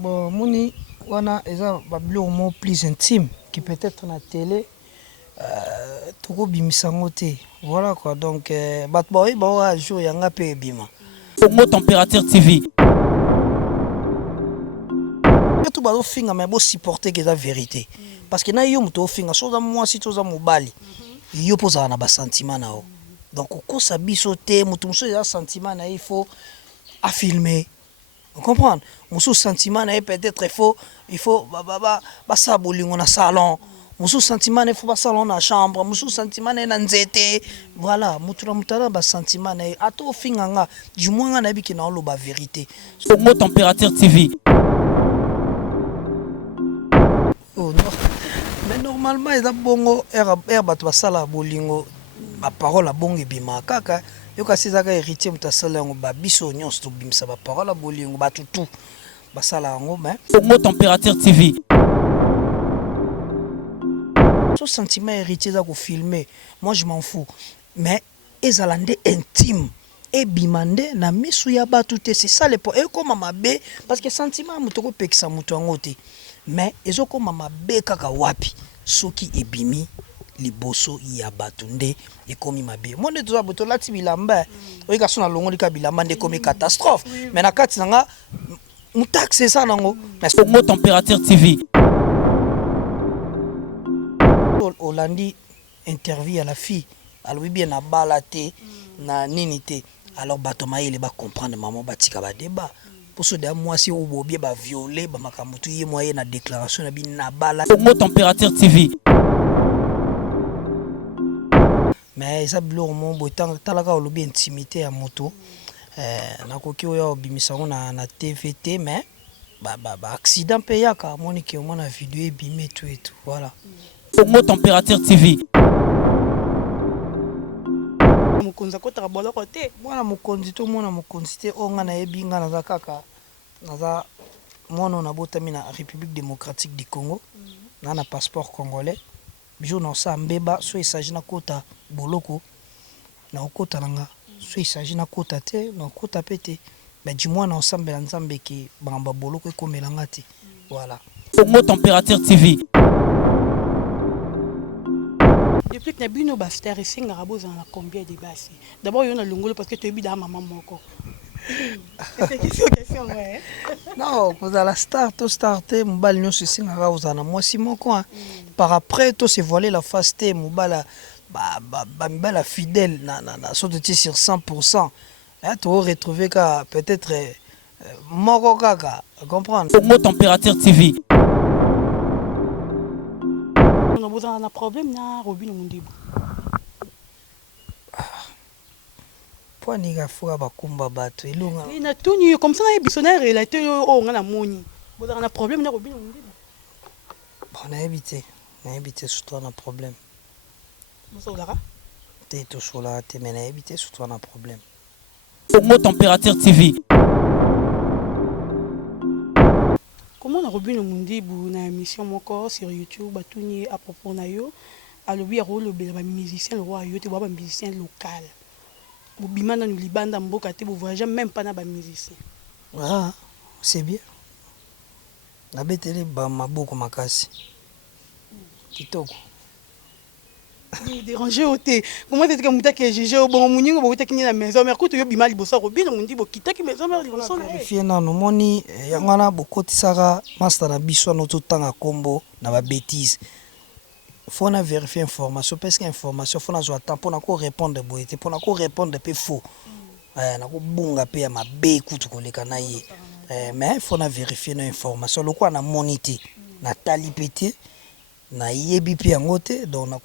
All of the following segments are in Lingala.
Bon, moni, wana eza babilo mo plus intime qui peut être na télé. Toko bimisango te. Voilà quoi. Donc bat boy ba jour yanga pe bima. Congo Température TV. Tout bazo finga mais bo supporter que la vérité. Parce que na yo muto finga so za moi si to za mobali. Yo poza na ba sentiment na o. Donc ko sa biso te muto muso ya sentiment na il faut à filmer. Vous comprenez? Mon sentiment est peut-être faux. Il faut ça bolingo na salon. Mon sentiment est faux ba salon na chambre. Mon sentiment est na nzete. Voilà, mutura mutara ba sentiment na ato finganga du moins na biki na lo ba vérité. Congo Température TV. Oh non. Mais normalement ils a bongo air bat ba sala bolingo ba parole a bongo bima kaka. Yo kasi zaka héritier mutasala ngo ba biso nyonso to bimisa ba parole bolingo ba tutu basala ngo mais Congo Température TV. So sentiment héritier za ko filmer moi je m'en fous mais ezalande intime et bimande na misu ya ba tout c'est ça le point et comme mabe parce que sentiment mutoko pekisa mutu ngote mais ezoko mabe kaka wapi soki ebimi liboso ya batunde ekomi mabe monde toza boto lati bilamba oyika sona longo lika bilamba nde komi catastrophe mais na kati nanga mutaxe ça nango mais Congo Température TV. Olandi interview à la fille alors bien na balate na ninité alors bato maïle ba comprendre maman batika ba débat pour ce de moi si ou bien ba violer ba makamutu ye moyen na déclaration na bi na bala Congo Température TV. mais ça bilo mon botan talaka olobi intimité à moto na koki oyo bimisango na TVT mais ba accident payaka moni ki mona vidéo ebimé tout et tout voilà. Congo Température TV. Mokonzi akotaka boloko te mwana mokonzi to mwana mokonzi te o nga na yebi nga naza kaka naza mwana na botami na République démocratique du Congo na passeport congolais bijo na sa mbeba so il s'agit na kota boloko na okota nanga so il s'agit na kota te na kota pete mais du moins na ensemble na nzambe ki bamba boloko ekomelanga te voilà. Congo Température TV. depuis que nabino bastar esengaka bozala combien de basi d'abord yo na longolo parce que tu ebi da maman moko c'est question ouais non kozala star to star te mobali nyonso esengaka kozala na mwasi moko par après to se voiler la face te mobala mibala fidèle na sorte sur 100% tu vas retrouver ka peut-être moko kaka comprendre. Congo Température TV. on a besoin d'un problème na Robin Mundibu po ni ga fuka bakumba bato ilunga na tuni comme ça na bisonnaire relaté o nga na moni besoin d'un problème na Robin Mundibu bon na éviter surtout un problème ça olara te to sola te mais na éviter surtout un problème. Congo Température TV. comment na Robin Mundibu na émission moko sur YouTube batuni à propos na yo alobi ya rôle ba musicien le roi yo te ba musicien local bobima na libanda mboka te bo voyage même pas na ba musicien Ah c'est bien na betele ba maboko makasi kitoko déranger au thé comment est-ce que muta que j'ai au bon muningo bo tekini na maison mais écoute yo bima liboso Robin Mundibu kitaki maison mais liboso na vérifier na no moni yangana bokotisaka master na biso no totanga kombo na ba bêtise faut na vérifier information parce que information faut na zo attendre pour na ko répondre boyete pour na ko répondre pe faux na ko bunga pe ya mabe kutu koleka na ye mais faut na vérifier na information lokwa na monité na tali pété na yebi pe yango te donc na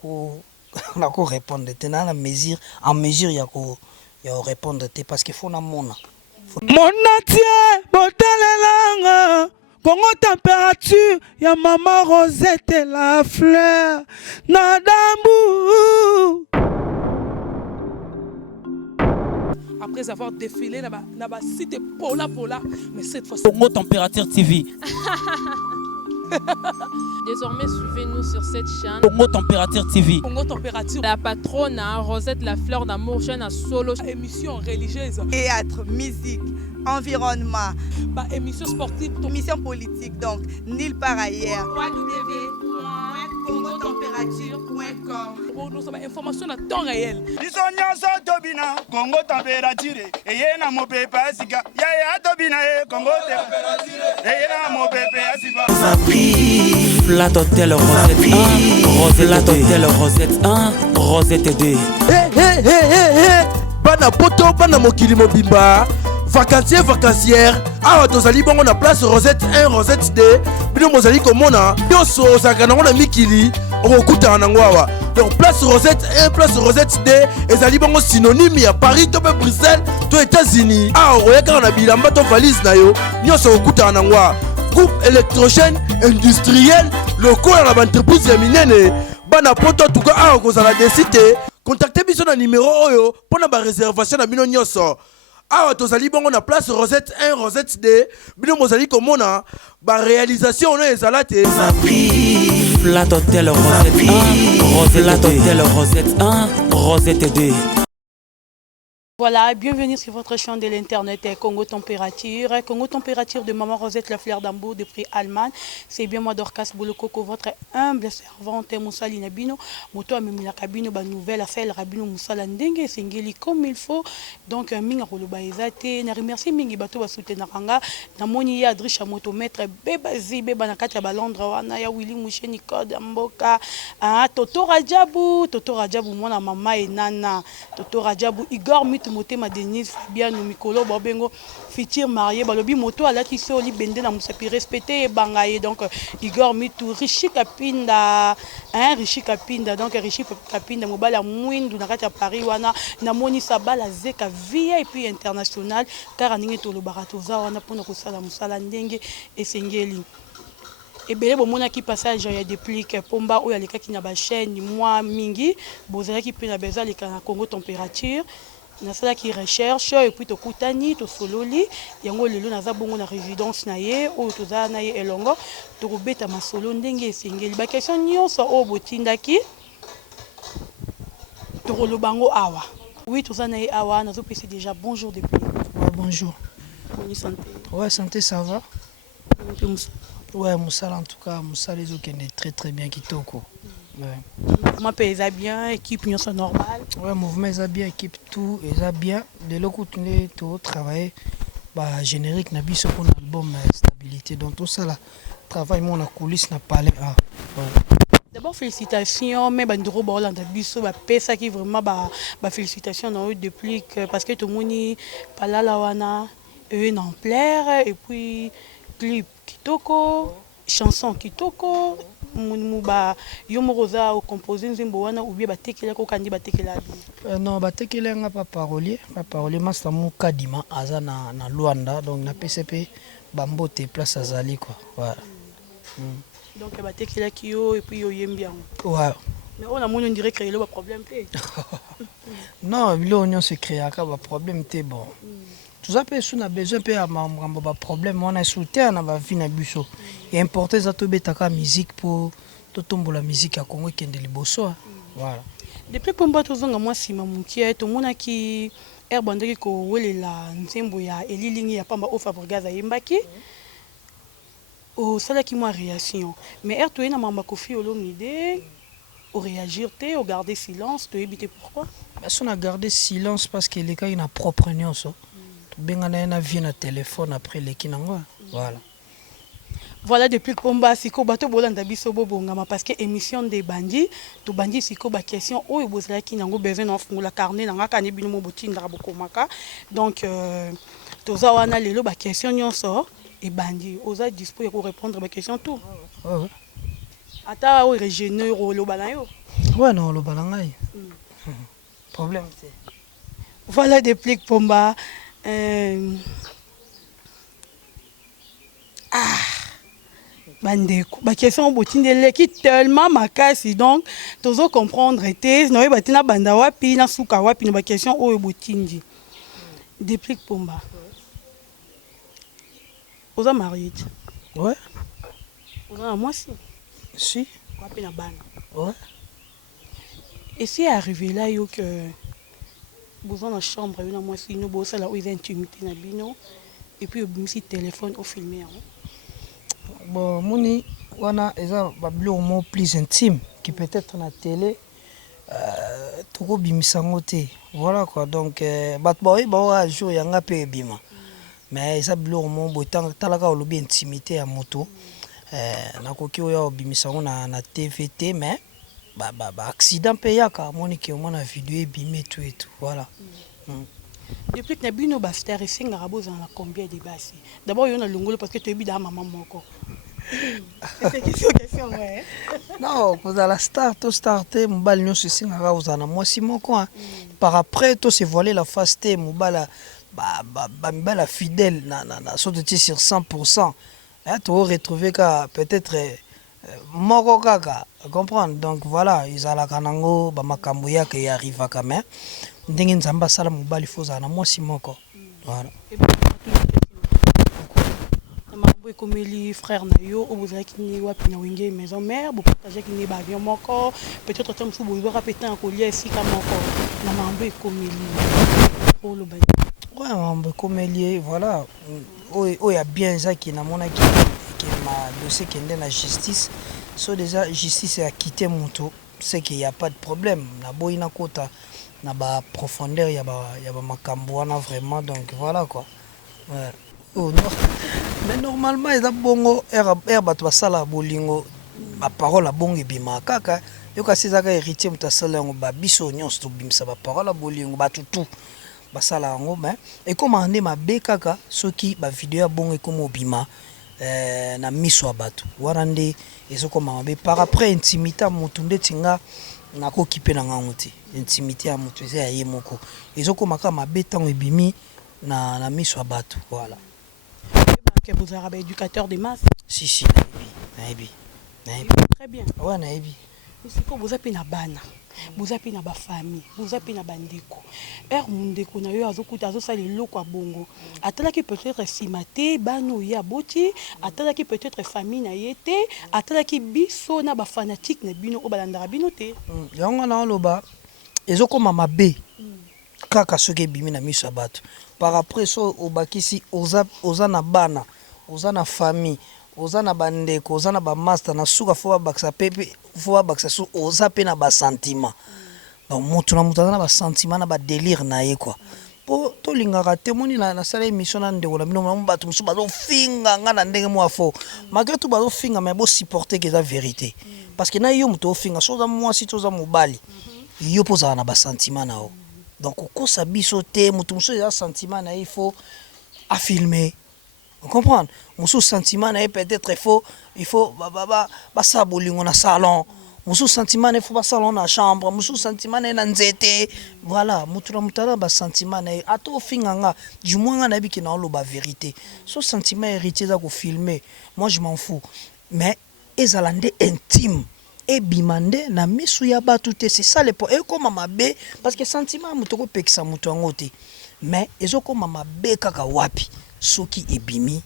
ko répondre te na mesure en mesure ya ko répondre te parce que faut na mona Monatie botalelanga Congo Température ya Maman Rosette la fleur Nadambu. après avoir défilé là-bas site Pola mais cette fois Congo Température TV. Désormais, suivez-nous sur cette chaîne. Congo Température TV. Congo Température. La patronne Rosette la fleur d'amour, chaîne à solo. Émission religieuse. Théâtre, musique, environnement, émission sportive, mission politique, donc nulle part ailleurs. Pour nous avons information à temps réel. Isonyaso tobina Congo température eyena mopepe asika ya tobina Congo température eyena mopepe asika. Flat Hotel Rosette 1, Rosette Hotel Rosette 1, Rosette 2. Bana poto bana mokili mobimba vacancière awa tozali bongo na place Rosette 1 Rosette 2 bino mozali komona nyonso ozalaka nango na mikili okokutana nango awa. Donc place Rosette 1 place Rosette 2 ezali bongo synonyme ya Paris to pe Bruxelles to États-Unis. Awa oyekaka na bilamba to valise na yo nyonso okokutana nango awa. Groupe électrogène industriel lokola na baentreprise ya minene bana poto tuka awa kozala desite. Contactez biso na numéro oyo pona ba réservation na bino nyonso. Awa tozali bongo na place Rosette 1 Rosette 2 bino mozali komona ba réalisation ono ezalate Flat Hotel Rosette 1, Flat Hotel Rosette 1, Rosette 2. Voilà, bienvenue sur votre chaîne de l'internet Congo Température. Congo Température de Maman Rosette La Fleur d'Ambour depuis Allemagne. C'est bien moi Dorcas Bolokoko, votre humble servante Moussali Nabino. Moto Amemila Kabino, ba nouvelle affaire Rabino Moussala Ndenge, Sengeli comme il faut. Donc, Minga Roloba Ezate, na remercie Mingi Bato Basute Naranga, Namoni ya Adrisha Motomètre, Beba Zi, Beba Nakata Balondra, Wana ya Willy Moucheni Code Mboka, Toto Rajabu, Mona Mama et Nana, Toto Rajabu, Igor Motema Denise Fabiano Mikolo Bobengo futur marié balobi moto alaki so li bende na musapi respecté bangaye donc Igor Mitu Rishi Kapinda donc Rishi Kapinda mobala mwindu na kati ya Paris wana na moni sabala zeka VIP international car ningi to lo baratoza wana pona kosala musala ndenge esengeli. Ebele bomonaki passage ya déplique pomba oyo alekaki na ba chaîne moi mingi bozalaki pe na beza leka na Congo Température. Nasala ki recherche et puis to kutani to sololi yango lelo naza bongo na résidence na ye o toza na ye elongo to kobeta masolo ndenge esengeli ba question nyonso o botindaki to kolobango awa. Oui toza na ye awa nazo pesi déjà bonjour depuis. Ouais, bonjour. Bonne santé. Ouais, santé ça va. Ouais, Moussala en tout cas, Moussala les autres est très très bien kitoko. Ouais. Moi pesa bien, équipe nyonso normal. Ouais, mouvement est bien, équipe tout est bien. De l'autre côté, tout travail, bah générique na biso pour l'album stabilité. Donc tout ça là, travail mon na coulisse na palais. Ah, voilà. D'abord félicitations, mais bandiro ba Hollande biso ba pesa qui vraiment ba félicitations dans eux depuis parce que tout le monde palala wana un ampleur et puis clip kitoko, chanson kitoko. Muba yomoroza au composer nzembo wana ou bien batekela ko kandi batekela non batekela nga pas parolier master mu kadima aza na Luanda donc na PCP bambote place azali quoi voilà. Donc batekela kio et puis yo yembia ouais mais on a mon dirait créer le problème té non l'union se créer aka ba problème té bon tout ça peut on a besoin peu à ba problème on a soutien na ba vie na biso et importer za to betaka musique pour to tombola musique ya Congo kende liboso voilà depuis pomba tozonga moi sima mukie to monaki erbandeki ko welela nzembo ya elilingi ya pamba o Fabrigaza yembaki o salaki moi réaction mais er to na mamba kofi olongide au réagir te au garder silence to éviter pourquoi bah on a gardé silence parce que les cas il a propre nyonso benga na vie na téléphone après les kinango voilà. Voilà depuis que pomba siko bato bolanda biso bobongama parce que émission de bandi to bandi siko ba question oyo bozala ki nango besoin na fungula carnet nanga kani bino mo botinda bokomaka donc toza wana lelo ba question nyonso et bandi oza dispo ya ko répondre ba question tout ouais ata o régéné lo bana yo ouais non lo bana ngai problème c'est voilà depuis que pomba bandeko ba question botindele ki tellement makasi donc tozo comprendre te noye batina banda wapi na suka wapi no ba question oyo botindi depuis pomba oza marié ouais oza moi si wapi na bana ouais et si arrivé là yo que besoin na chambre yo na moi si no bosala o intimité na bino et puis obimisi téléphone au filmer yango. Bon moni wana eza ba biloko mo plus intime qui peut-être na télé toko bimisa ngo te. Voilà quoi, donc bat boy ba jour yanga pe ebima. Mais eza biloko mo boitanga talaka olobi intimité ya moto. Nakoki oyo bimisa ngo na TVT mais ba accident pe yaka moni ki omona vidéo ebimé tout et tout, voilà. Depuis que Nabino Bastar et Singara Bozan combien de basses. D'abord, il y a un longo parce que tu es bien maman moko. C'est question, ouais. Non, vous allez starter, mobile nous se Singara vous en a moi si mon coin. Par après, tout se voiler la fasté, mobile la fidèle, na sauté sur 100%. Là, tu vas retrouver peut-être moko kaka, comprendre. Donc voilà, ils allaient kanango, bamakambuya qui arrive à quand même. Ndenge nzamba sala mobali foza na mwasi moko. Voilà. Makambo ekomeli frère na yo obozaki ni wapi na wenge maison mère bo partager ki ni ba avion moko peut-être tant sou bo ba péter en collier esika moko na makambo ekomeli pour le bain. Ouais, makambo ekomeli voilà. Oya bien ça qui na mona ki ma dossier qui est na justice. So déjà justice a quitté moto, c'est qu'il y a pas de problème. Na boina kota na ba profondeur ya ba makambo wana vraiment, donc voilà quoi. Ouais. Oh non. Mais normalement ils a bongo er bato basala bolingo ba parole bongo ebima kaka yoka sizaka héritier mutasala ngo ba biso nyonso to bimisa ba parole bolingo ba tutu basala ngo mais et comment ande mabe kaka soki ba vidéo ya bongo ekomo bima na miso bato wana nde ezokoma mabe par après intimité mutu nde tinga nakoki pe na ngango te intimité ya mutu eza ye moko ezokoma kama mabe tango ebimi na miso bato, voilà. Que vous avez éducateur de masse. Si, naïbi. Très bien. Ouais, naïbi. C'est comme vous avez na bana. Vous avez na ba famille, vous avez na bandeko. Mundeko na yo azokuta azosala eloko ya bongo. Atalaki peut-être simaté bano ya boti, atalaki peut-être famille na yete, atalaki biso na ba fanatique na bino o balandara bino te. Yango na loba ezokoma mabe. Kaka soki bimi na miso bato. Par après so obakisi oza na bana, oza na famille, oza na bandeko, oza na ba master na suka fo baksa pepe, fo baksa su oza pe na ba sentiment. Donc mutu na ba sentiment na ba délire na ye quoi. Po to lingaka te moni na sala émission na ndeko na bino na bato musu bazo finga nga na ndenge mo afo. Malgré tout bazo finga mais bo supporter que la vérité. Parce que na yo mutu finga so za mwasi to za mobali. Yo poza na ba sentiment na o. Donc au ça bisoté mutu musu ya sentiment na il faut à filmer. On comprend. Musu sentiment na peut-être il faut ça bolingo na salon. Musu sentiment na il faut ba salon na chambre. Musu sentiment na nzete. Voilà, mutu na mutala ba sentiment na ato finganga du moins na biki na lo ba vérité. So sentiment héritier za ko filmer. Moi je m'en fous. Mais ezalande intime. Et bimande na misu ya batu te, c'est ça le point. Et comme mabe parce que sentiment mutoko pekisa mutu ngote. Mais ezoko mabe kaka wapi soki ebimi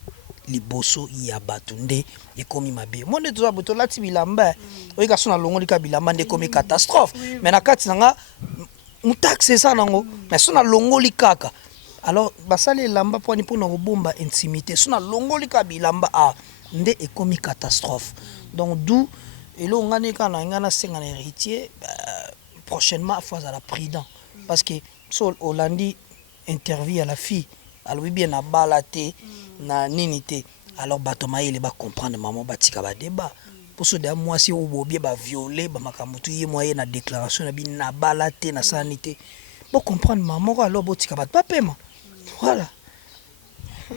liboso ya batu nde ekomi mabe. Monde toza boto lati bilamba. Oyika sona longo lika bilamba nde komi catastrophe. Mais na kati nga mutaxe ça nango. Mais sona longo likaka. Alors basale lamba poni pona robomba intimité. Sona longo lika bilamba nde ekomi catastrophe. Donc d'où et là, on a un héritier, prochainement, il faut être prudent. Parce que si Hollandi interviewe à la fille, alors oui bien, na balaté, na ninité, alors Batoma, il va comprendre, maman, batika ba débat. Pour ce que moi, si on bien violer, makamutu, il y a une déclaration, na balaté, na sanité. Pour comprendre, maman, alors batika ba paiement. Voilà.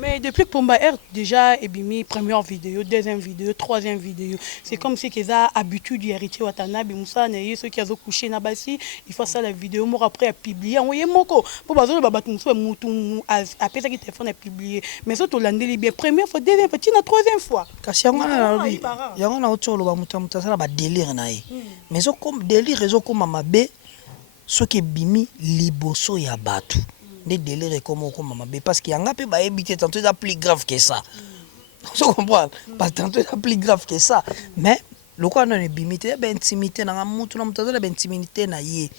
Mais depuis que Pomba Air déjà ebimi première vidéo, deuxième vidéo, troisième vidéo, c'est comme si qu'ils ont habitude du héritier Watanabe Moussa na ceux qui ont couché na basi, il faut ça la vidéo moi après à publier, envoyer moko pour bazo ba batu mutu après ça qui téléphone à publier. Mais ça to landeli bien première fois, deuxième fois, na troisième fois. Kasi yango na otolo ba mutu ça ba délire na ye. Mais zo comme délire zo comme mabe ceux qui bimi liboso ya batu. Des délires comme mabe parce qu'il y a un peu de tantôt plus grave que ça. Vous comprenez? Parce que tantôt plus grave que ça. Mais le quoi non est bimité, intimité na mutu na mutazo la intimité na ye.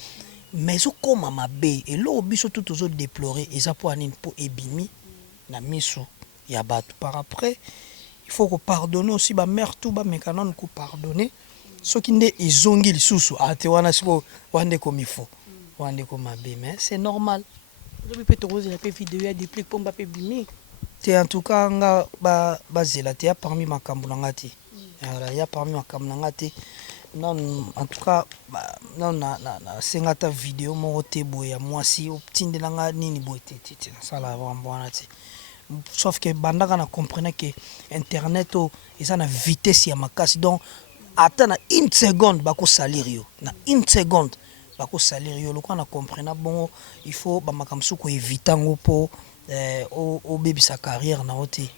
Mais ce comme mabe et là obiso tout aux autres déplorer et ça pour anine pour ebimi na miso ya bato. Par après, il faut que pardonner aussi ba mère tout ba mekanon ko pardonner. Ce qui n'est izongi lisusu ate wana siko wande comme il faut. Wande comme mabe mais c'est normal. Lobi pe toroze la pe vidéo ya déplique pomba pe bimi. Te en tout cas nga ba zela te ya parmi makambo na ngati. Ya parmi makambo na ngati. Non, en tout cas non na sengata vidéo mo te boya mwasi optindela nga nini boyete te na sala bambwana te. Sauf que bandaka na comprenait que internet eza na vitesse ya makasi donc ata na une seconde bako salir yo na une seconde bako salir yo lokwa na comprena bon il faut ba makamsu ko éviter ngo po au bébé sa carrière na oti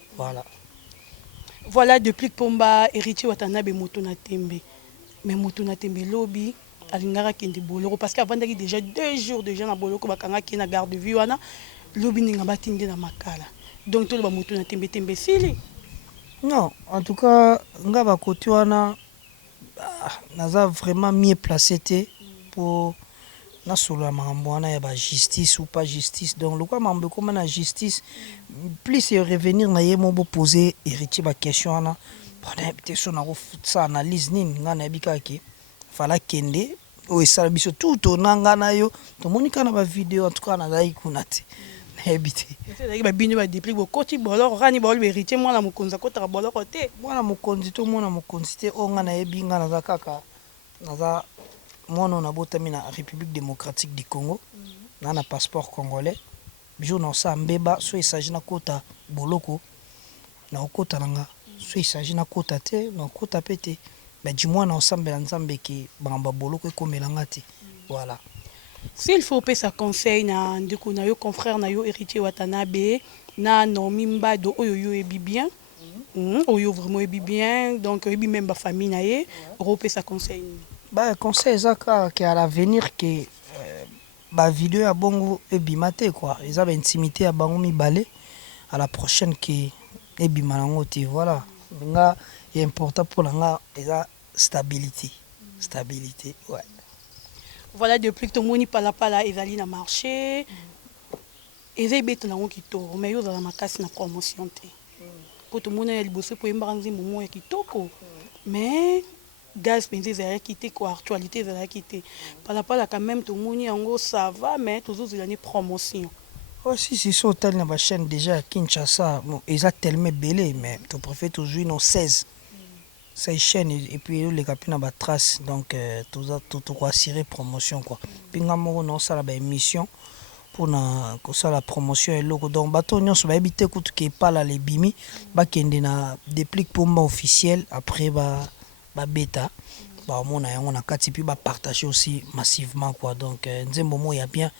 voilà depuis pomba héritier Watanabe moto na tembe mais moto na tembe lobby alingara kende boloko parce qu'avant d'aki déjà 2 jours déjà na boloko bakanga ki na garde de vue wana lobby ninga batinde na makala donc tout le monde na tembe tembe sili non en tout cas nga ba koti wana naza vraiment mieux placé pour na solo mambo wana ya ba justice ou pas justice donc le quoi mambo comme na justice plus et revenir na yemo bo poser héritier ba question wana bona peut-être so na ko ça analyse nini nga na bikaki fala kende o esala biso tout onanga na yo to monika na ba vidéo en tout cas na dai kunati na ebité c'est ba bino ba déplique bo koti bolo rani bolo héritier moi na mokonza kota bolo côté moi na mokonzi to moi na mokonzi te o nga na ebinga na zakaka naza mono na botami na République démocratique du Congo na passeport congolais bijo na sa mbeba so il s'agit na kota boloko na okota nanga so il s'agit na kota te na kota pete ba du moins na osambela nzambe ki bamba boloko ekomelanga te voilà. S'il faut payer sa conseil na ndeko na yo confrère na yo héritier Watanabe na Nomi Mbado oyo ebi bien oyo vraiment ebi bien donc ebi même ba famille na ye repé sa conseil. Bah conseil zaka que à l'avenir que ba vidéo ya bongo ebimate quoi ils avaient intimité à bango mibale à la prochaine qui ebimanango te voilà nga est important pour nga eza stabilité ouais. Voilà depuis que tout le monde pala ezali na marché ezai beto na kitoko mais yo za makasi na promotion te pour tout le monde elle bosse pour embanzi momo ya kitoko mais gaz penzi za quitté quoi actualité za quitté pala quand même tout le monde yango ça va mais toujours il y a une promotion. Oh si c'est hôtel na ba chaîne déjà à Kinshasa eza tellement belé mais tu préfères toujours non 16 chaînes et puis les capines na ba trace donc tout quoi assurer promotion quoi pinga moko non ça la ba émission pour na ko ça la promotion et logo donc bato nyonso ba ebité kutu ke pala les bimi ba kende na déplique pomba officiel après ba bêta ba mona yango na kati puis ba partager aussi massivement quoi donc nzembo mo ya bien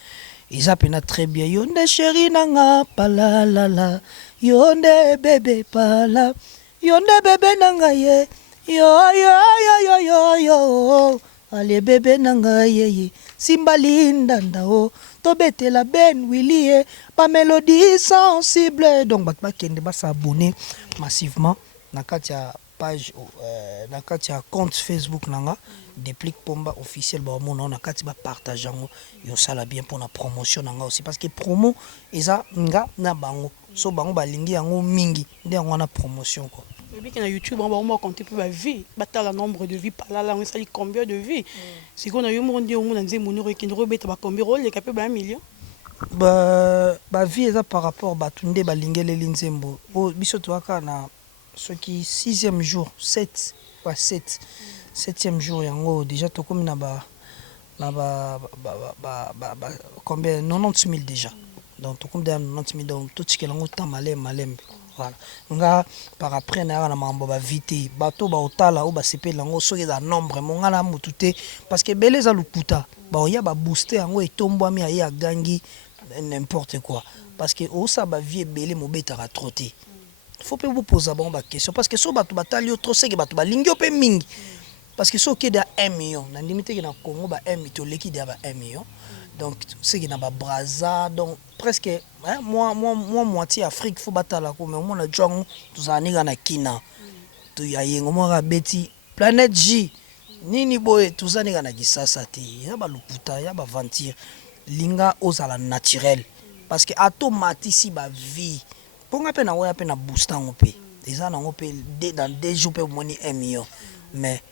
ils appellent très bien yonde chéri nanga pala la la yonde bébé pala yonde bébé nanga ye yo allez bébé nanga ye simbalinda ndao tobetela ben willie pa mélodie sensible donc ba kende ba s'abonner massivement na kati ya page na kati ya compte Facebook nanga déplique pomba officiel ba mona na kati ba partage ngo yo sala bien pour la promotion nanga aussi parce que promo eza nga na bango so bango balingi yango mingi nde ngo na promotion quoi. Oui, na YouTube on va compter plus la vie batala nombre de vies par là on sali combien de vies si qu'on a eu mon dieu on a dit mon qui rebeta ba combien rôle les capé ba 1 million ba vie eza par rapport ba tunde ba lingele linzembo o biso to aka na ce qui 6e jour 7e jour yango déjà to comme na ba combien 90 000 déjà donc to comme 90 000 donc tout ce que lango ta malem voilà nga par après na mambo ba vite bato ba otala o ba sepela ngo soki za nombre monga na mutute parce que beleza lukuta ba oya ba booster yango etombo mi ya gangi n'importe quoi parce que o sa ba vie belé mobeta ra trotter faut pas vous poser bon ba question parce que so bato batali trop c'est que bato ba lingi pe mingi parce que so ki da 1 million na limite ki na Congo ba 1 million leki da ba 1 million donc c'est qui na ba braza donc presque hein, moi moitié Afrique faut batala ko mais on a jong tuzani na kina to ya yengo mo ga beti planète J nini boy tuzani na gisasa te ya ba luputa ya ba ventir linga ozala naturel parce que automatique ba vie Ponga pe na oya pe na boostant pe. Eza na pe dans 2 jours pe moni 1 million. Mais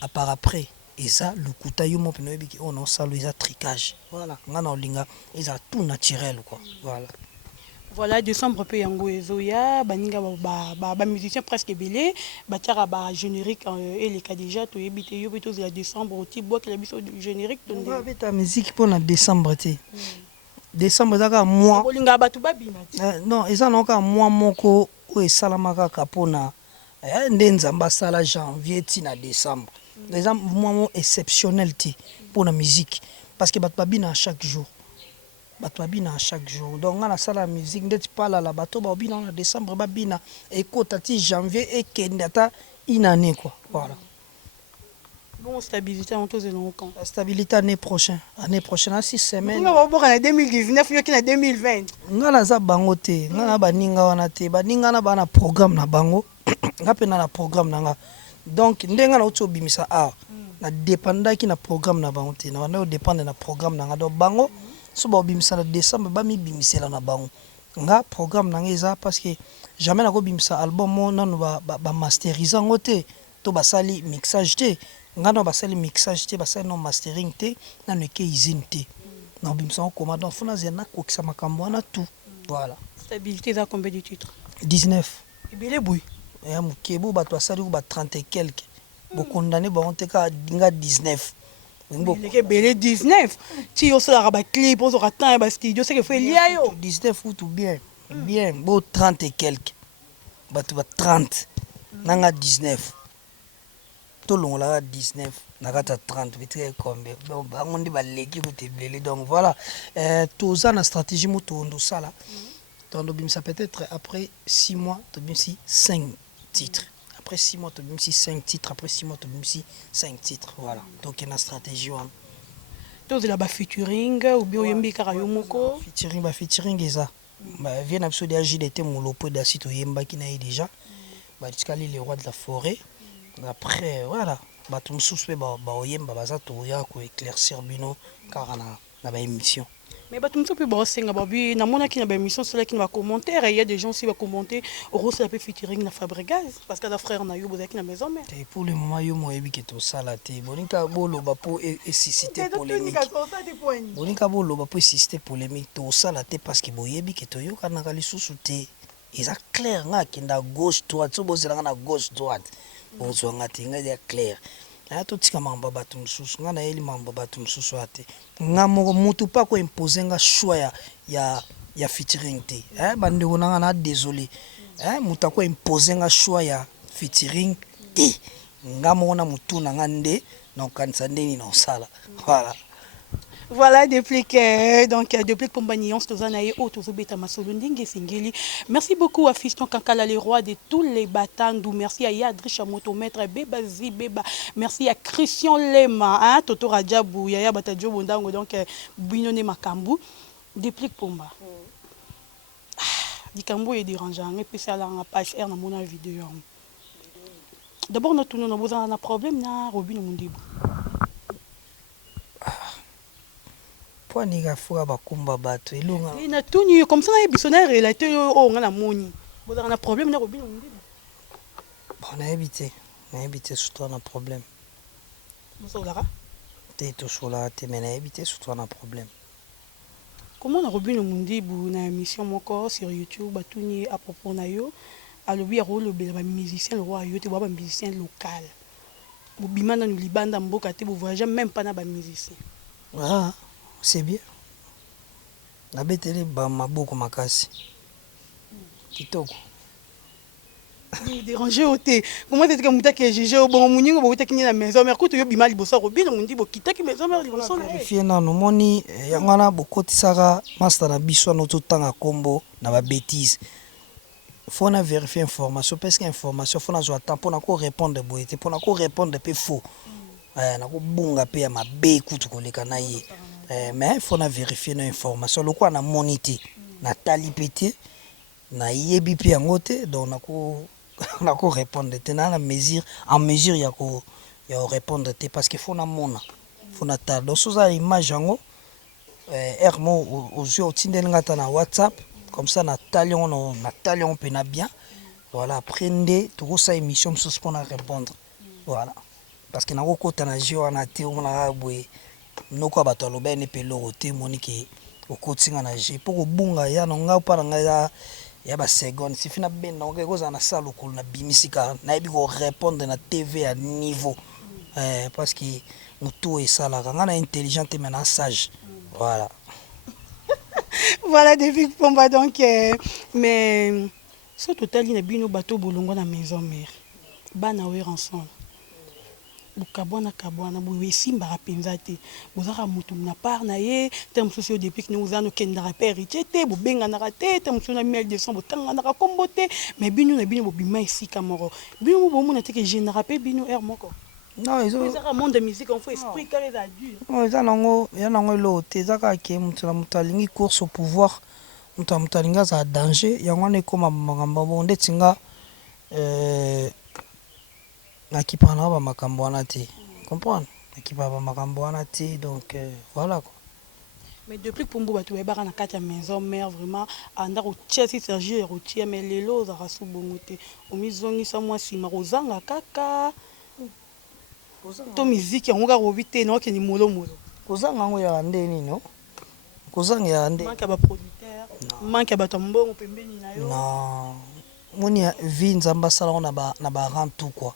à part après eza lokuta yo mo pe no yebiki on salo eza tricage. Voilà, ngana olinga eza tout naturel quoi. Voilà. Voilà, décembre pe yango ezoya baninga ba musicien presque belé batiara ba générique et les cas déjà to yebite yo pe to la décembre au ti bois que la biso générique to on va mettre ta musique pour na décembre té. Décembre zaka mois. Olinga batu babima. Non, eza na ka mois moko o esalamaka kapona nde nzamba sala janvier ti na décembre. Eza mois exceptionnel ti pour la musique parce que batu babina chaque jour. Bato babina chaque jour. Donc on a ça la musique ndeti pala la bato babina en décembre babina et kotati janvier et kendata une année quoi. Voilà. Bon stabilité en tous et quand. La stabilité année prochaine à 6 semaines. On va voir en 2019 yo ki na 2020. Ngana za bango te, ngana baninga wana te, baninga na bana programme na bango. Ngape na programme nanga. Donc ndenga na uto bimisa na dépendaki na programme na bango te. Na wana dépendre na programme nanga do bango. So ba bimisa na décembre ba mi bimisela na bango nga programme na ngeza parce que jamais na ko bimisa album mo nanu ba masteriser ngote to basali mixage te nga no basali mixage te basali no mastering te nanu ke usine te na bimisa ko ma donc fona zena ko kisa makambo na tout voilà. Stabilité za combien de titres? 19 ebele boy ya mukebo bato basali ko ba 30 et quelques bo condamné ba onteka dinga 19 belé 19 ti yo sala ba clip on sera temps ba studio c'est que fait lié yo 19 ou tout bien bien beau 30 et quelques bato ba 30 nanga 19 to longola 19 nakata 30 peut-être combien donc bango ndi ba leki ko te belé donc voilà toza na stratégie mo tondo sala tondo bimisa peut-être après 6 mois to bimsi 5 titres. Après 6 mois, tu as même si 5 titres. Après 6 mois, tu as même si 5 titres. Voilà. Donc, il y a une stratégie. Tu as un featuring ou bien yembi karayomoko. Featuring, c'est ça. Vient absolument d'agir d'été mon lopo d'acide au yemba qui n'a déjà. Batikali les rois de la forêt. Après, voilà. Tu me soucies, au yemba, tu vas éclaircir bino car on a une émission. Mais tu me soucies, babi na mona qui na émission cela qui va commenter et il y a des gens qui vont commenter au ça peut featuring na Fabregas parce que la frère na yo bozaki na maison mais pour le moment yo mo yebi que to sala te bonika bolo ba po et susciter polémique bonika bolo ba po susciter polémique to sala te parce que boyebi que to yo kana kali susu te eza clair nga kinda gauche droite so bozela na gauche droite bozo nga te nga ya clair na to tika mamba bato mususu nga na yeli mamba bato mususu ate nga moko mutu pa ko imposer nga choix ya featuring te bande wona na désolé mutu ko imposer nga choix ya featuring te nga moko na mutu na nga nde na kanisa ndeni na osala voilà. Voilà, depuis Pombagnon, merci beaucoup à Fiston Kankala, le roi de tous les Batandou. Merci à Yadrisha Motomètre, Beba Zibeba. Merci à Christian Lema, Toto Radjabou, Yaya Batadjo Bondango, donc Binone Makambu. Depuis Pomba. Dikambo est dérangeant, et puis c'est à la page R dans mon vidéo. D'abord, nous avons un problème, na Robin Mundibu. Po ninga fuka bakumba bato elonga na tuni comme ça na bisonnaire relaté o nga na moni boza na problème na Robin Mundibu bon na éviter surtout un problème ça olara te to sola te mais na éviter surtout un problème comment na Robin Mundibu na émission moko sur YouTube batuni à propos na yo alobi rôle ba musicien le roi yo te ba musicien local bobima na libanda mboka te bo voyager même pas na ba musicien ah c'est bien. La bête est maboko makasi. Kitoko. Il déranger au thé. Comment est-ce que muta que j'ai au bon muningo bo tekini na maison mais écoute yo bimali bossa Robin mundi bo kitaki maison mais liboso na vérifier na no moni yangana bokotisaka master na biso no totanga kombo na ba bêtise. Faut na vérifier information parce que information faut na zo attendre pour na ko répondre boyete pour na ko répondre peu faux. Na ko bunga pe ya mabe kutu koleka na ye. Mais il faut vérifier nos informations. Le quoi on a monité, na talipété, na yebi pi angote, donc on a ko répondre. Tena la mesure, en mesure il y a répondre parce qu'il faut na mona, faut na tal. Donc ça image ango, ermo aux yeux au tindelinga na WhatsApp, comme ça Nathalie on peut bien. Voilà, après tout ça émission pour répondre. Voilà. Parce que nako kota na jio na te on a boy noko bato loba ne pelo te moniki okotinga na jio pour bunga ya nga para nga ya ba seconde si fina ben na ko za na salo ko na bimisika na ebi ko répondre na TV à niveau parce que mutu esala nga na intelligente mais na sage. Voilà. Voilà David Pomba donc mais ce total il y a bino bateau bolongo na maison mère. Bana wer ensemble. Bukabwana kabwana boye simba penza te bozaka mutu na part na ye terme socio depuis que nous avons kendara pèreité bo benga na raté terme socio na 1200 botanga na kombote mais bino na bino bobima ici kamoro bino bo mona te que général pe bino air moko non ils ont ça monde de musique on fait esprit carré da dur non ça nango ya nango lo te zaka ke mutu na mutalingi course au pouvoir mutu mutalinga za danger yango ne koma makambo bonde tinga nakipa na ba makambo wana te comprendre nakipa ba makambo wana te donc voilà quoi. Mais depuis que Pombo batu ba na kati ya maison mère vraiment anda ko Chelsea Sergio Routier mais lelo za rasu bongote omizongi sa moi sima rozanga kaka to musique yango ka robite no ke ni molo molo kozanga ngo ya ndeni no kozanga ya ndeni manque ba producteur manque ba tombongo pembeni na yo non moni vie nzamba sala na ba rang tout quoi.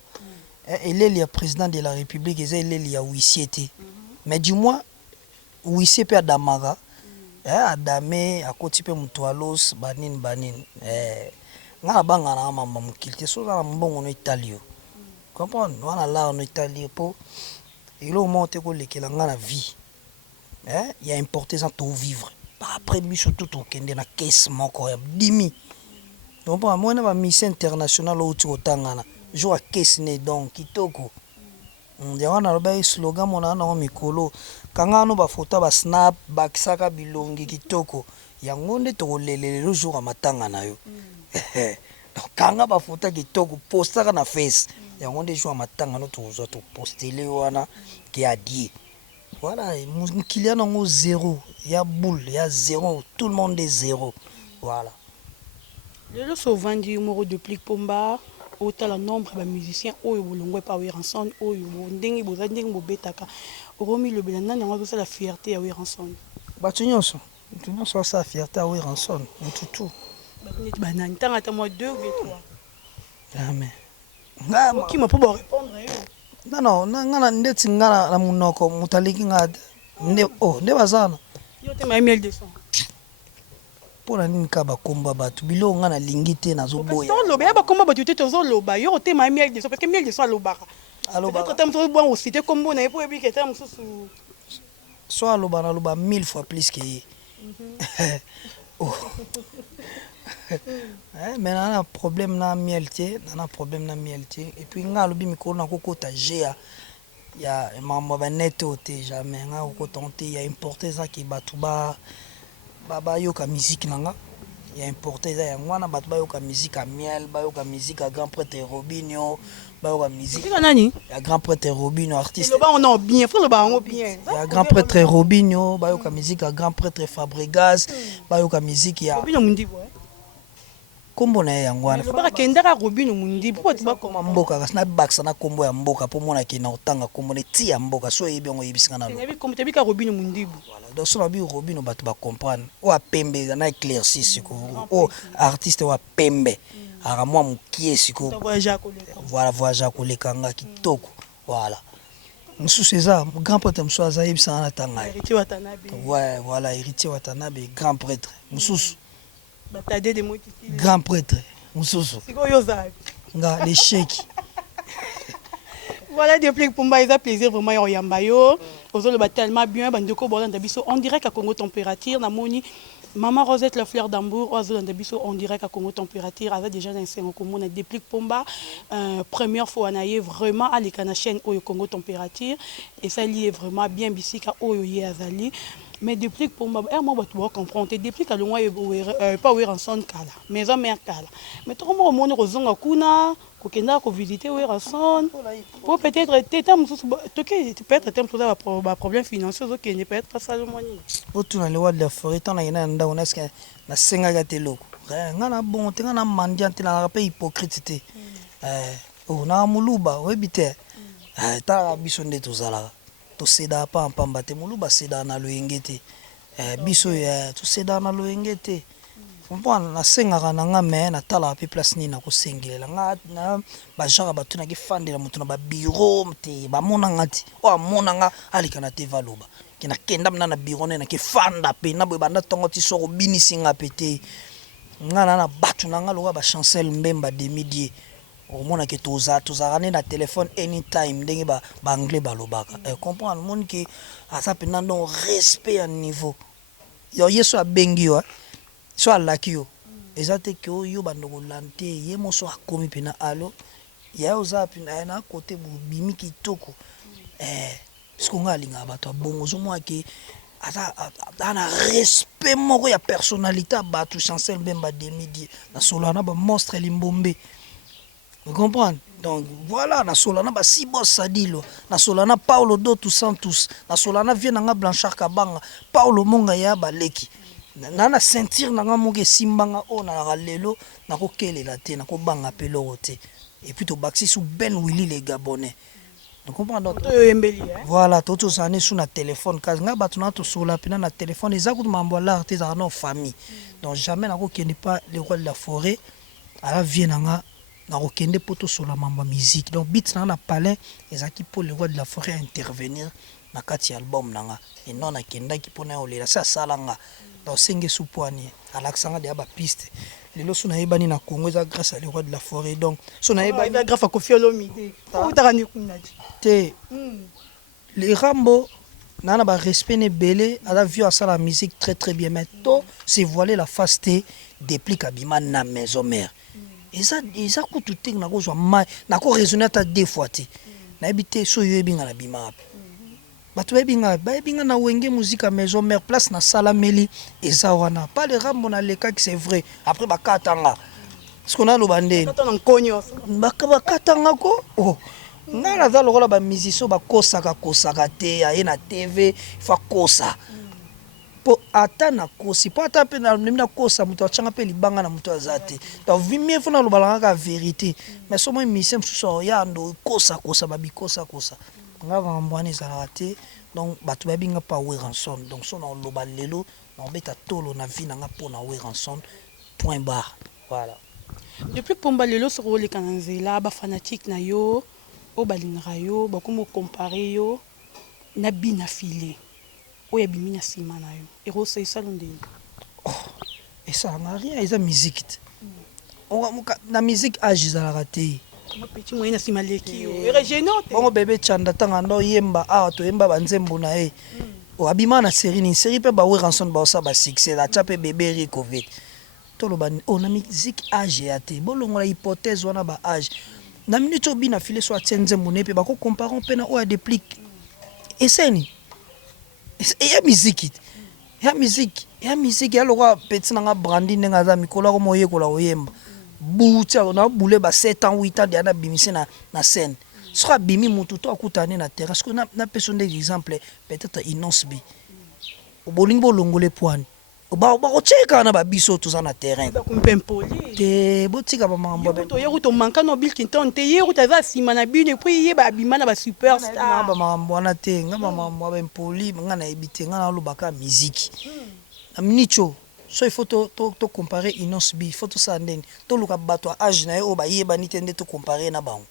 Il est le président de la République, il est le huissier. Mais du moins, huissier peut Adamaga, Adame, à côté de Moutoalos, Banin. Nga banga na mama mukilite so na mbongo no Italie. Comprendre? Wana là en Italie pour il au monte ko lekela nga na vie. Il y a importé ça tout vivre. Après mi surtout to kende na caisse moko ya dimi. Donc moi na ba mission internationale au tangana. Joua kesne donc kitoko ndia wana loba slogan mona na mikolo kanga no ba photo ba snap bakisaka bilongi kitoko yango nde to lelelo jour matanga na yo donc kanga ba photo kitoko postaka na face yango nde jour matanga no to zo to postele wana ki adi voilà mukiliana ngo zéro ya boule ya zéro tout le monde est zéro voilà le souvent dit moro de plique pomba autant le nombre de musiciens oyo bolongwe pa wer ensemble oyo ndenge bozandenge bobetaka romi le belanda nango ça la fierté ya wer ensemble batu nyonso sa fierté ya wer ensemble tout batuneti banani tanga ta moi 2 ou 3 amen qui m'a pas répondre non ngana ndeti ngana na munoko mutaliki ngade nde bazana yo te ma 1200 pona nini ka bakomba bato biloko nga nalingi te nazoboya toloba ya bakomba bato te tozoloba yo te ma 1200 parce que 1200 alobaka peut-être tam to bon aussi te kombo na epo ebike ta mususu so aloba naloba 1000 fois plus que mais nana problème na miel te et puis nga alobi mikolo na kokota gea ya mambo banete te jamais nga kokota te ya importer ça ki bato ba yoka musique nanga ya importer ça ya ngwana bato ba yoka musique à miel ba yoka musique à grand prêtre Robinho ba yoka musique nani ya grand prêtre Robinho artiste ba on a bien faut le ba on bien ya grand prêtre Robinho ba yoka musique à grand prêtre Fabregas ba yoka musique ya Robinho Mundibo kombo na ya ngwana ba kendaka Robinho Mundibo po ba koma mboka kasi na baksa na kombo ya mboka po mona ke na otanga kombo ne ti ya mboka so yebi ngo yebisika na lo yebi kombo te bika Robinho Mundibo donc so babi Robinho bato ba comprendre o apembe na éclairci siko o artiste wa pembe ara moi mukie siko voilà voyage kolekanga kitoko voilà musu César grand prêtre musu aza yebisa na tanga ouais voilà héritier Watanabe grand prêtre musu batade de motiti grand prêtre mususu siko yoza nga les chèques voilà depuis pour moi ça plaisir vraiment yo yamba yo ozoloba tellement bien bandeko bolanda biso en direct à Congo Température na moni Maman Rosette la fleur d'Ambour ozolanda biso en direct à Congo Température avait déjà dans un commun na depuis Pomba première fois naie vraiment à l'écran chaîne au Congo Température et ça lié vraiment bien bisika oyo ye azali. Mais depuis que pour moi, je dois comprendre. Depuis que je pas ensemble kala, maison mère kala. Mais tout le monde a kuna, kokenda kovisite Weranson po peut-être teta mosusu toke peut-être teta mosusu baproblème financier ozokende peut-être pasala mwani otuna lewa de la forêt tana yena ndako naske nasengaka te eloko nga na bon te nga na mandia te nanaka mpe hypocrite te na moluba oyebi te talaka biso nde tozalaka tosedaka mpa mpamba te moluba asedaka na loyenge te biso tosedaka na loyenge te mpona nasengaka na nga me natalaka mpe place nini nakosengelela nga bajaka bato nakifandela moto na babiro te bamona nga te oyo amona nga aleka na te valoba ke nakenda mna na biro ne nakifanda mpe na boye banda ntongo ti soko binisi nga mpe te nga na bato na nga lokola bachancel mbemba demidie omonake tozalaka ne na telefone anytime ndenge baanglais balobaka comprendre moni ke aza mpenza ndongo respect ya niveau yo ye so abengi yo so alaki yo eza te ke oyo bandoko lante ye moso akomi mpena alo ya oza mpena na kote bobimi kitoko parceke nga alingaka bato abongo ozomona ke aza na respect moko ya personnalité ya bato chancel mbemba demidie nasolola na bamonstre limbombe. Vous comprenez? Donc voilà, na solana ba Sibos Sadilo, na solana Paulo Dotu Santos, na solana Vienanga Blanchard Kabanga, Paulo Monga ya baleki. Na sentir nanga moke simbanga o na lelo na ko kelela te na ko banga peloro te. Et puis to baxi sous Ben Willy les Gabonais. Vous comprenez? Voilà, toto sané sous na téléphone kazi nga batu na to sola pina na téléphone ezaku mambo la te za na famille. Donc jamais na ko kende pas le roi de la forêt à la Vienanga na okende poto sur la mamba musique donc beat na palais ezaki pour le roi de la forêt intervenir na kati album nanga et non akenda ki pona olela ça salanga donc senge supwani alaksanga de ba piste lelo sona yebani na Congo eza grâce à le roi de la forêt donc sona yebani grâce à Kofi Olomide utakani kunaji te les Rambo nana ba respect ne belé à la vue à ça la musique très très bien mais to c'est voiler la faste déplique abima na maison mère. Et ça coûte tout na ko mai na ko raisonner ta deux fois ti na ebité so yo ebinga na bima bato ebinga na wenge musique à maison mère place na salameli eza wana pas le Rambo na leka qui c'est vrai après bakatanga ce qu'on a lo bande katana nkonyo bakatanga ko oh nga na za lokola ba musicien bakosaka te ya na TV fa kosa po ata na kosi po ata pe na kosa muto achanga pe libanga na muto azate donc vimie fona lo balanga vérité mais somo mission so ya ndo kosa babi kosa nga va mbwane za raté donc batu babinga pa Weranson donc so na lo balelo na beta tolo na vie nga po na Weranson point barre voilà depuis pomba lelo so le kananzela ba fanatique na yo o balingara yo ba komo comparer yo na bina filé oya bimina sima na yo ero c'est ça l'onde et ça n'a rien eza musique na musique âge za raté ma petit moyen na sima leki yo ere genote bongo bébé chanda tanga ndo yemba to yemba banzembo na e o abima na série pe ba Weranson ba osa ba succès la chape bébé Ricovet to lo ban na musique âge ya te bolongo la hypothèse wana ba âge na minute obina filé so atenzembo ne pe ba ko comparer pe na o a déplique et seni et ya musique ya lokwa petit nanga brandi ndenga za mikolo ko moye kola oyemba butia na boule ba 7 ans 8 ans de na bimisi na scène sera bimi mutu to akutane na terrain parce que na personne d'exemple peut-être Innocent B obolingo longole poani ba cheka na ba biso to na terrain ba kumpempoli te botika ba mambo to yero to manka no Bill Clinton te yero ta za sima na bine puis ye ba bima na ba superstar ba mambo na te nga ba mambo ba impoli nga na ebite nga na lobaka musique amnicho so il faut to comparer Innocent B il faut to ça ndeni to luka bato a âge na yo ba yeba ni tende to comparer na bango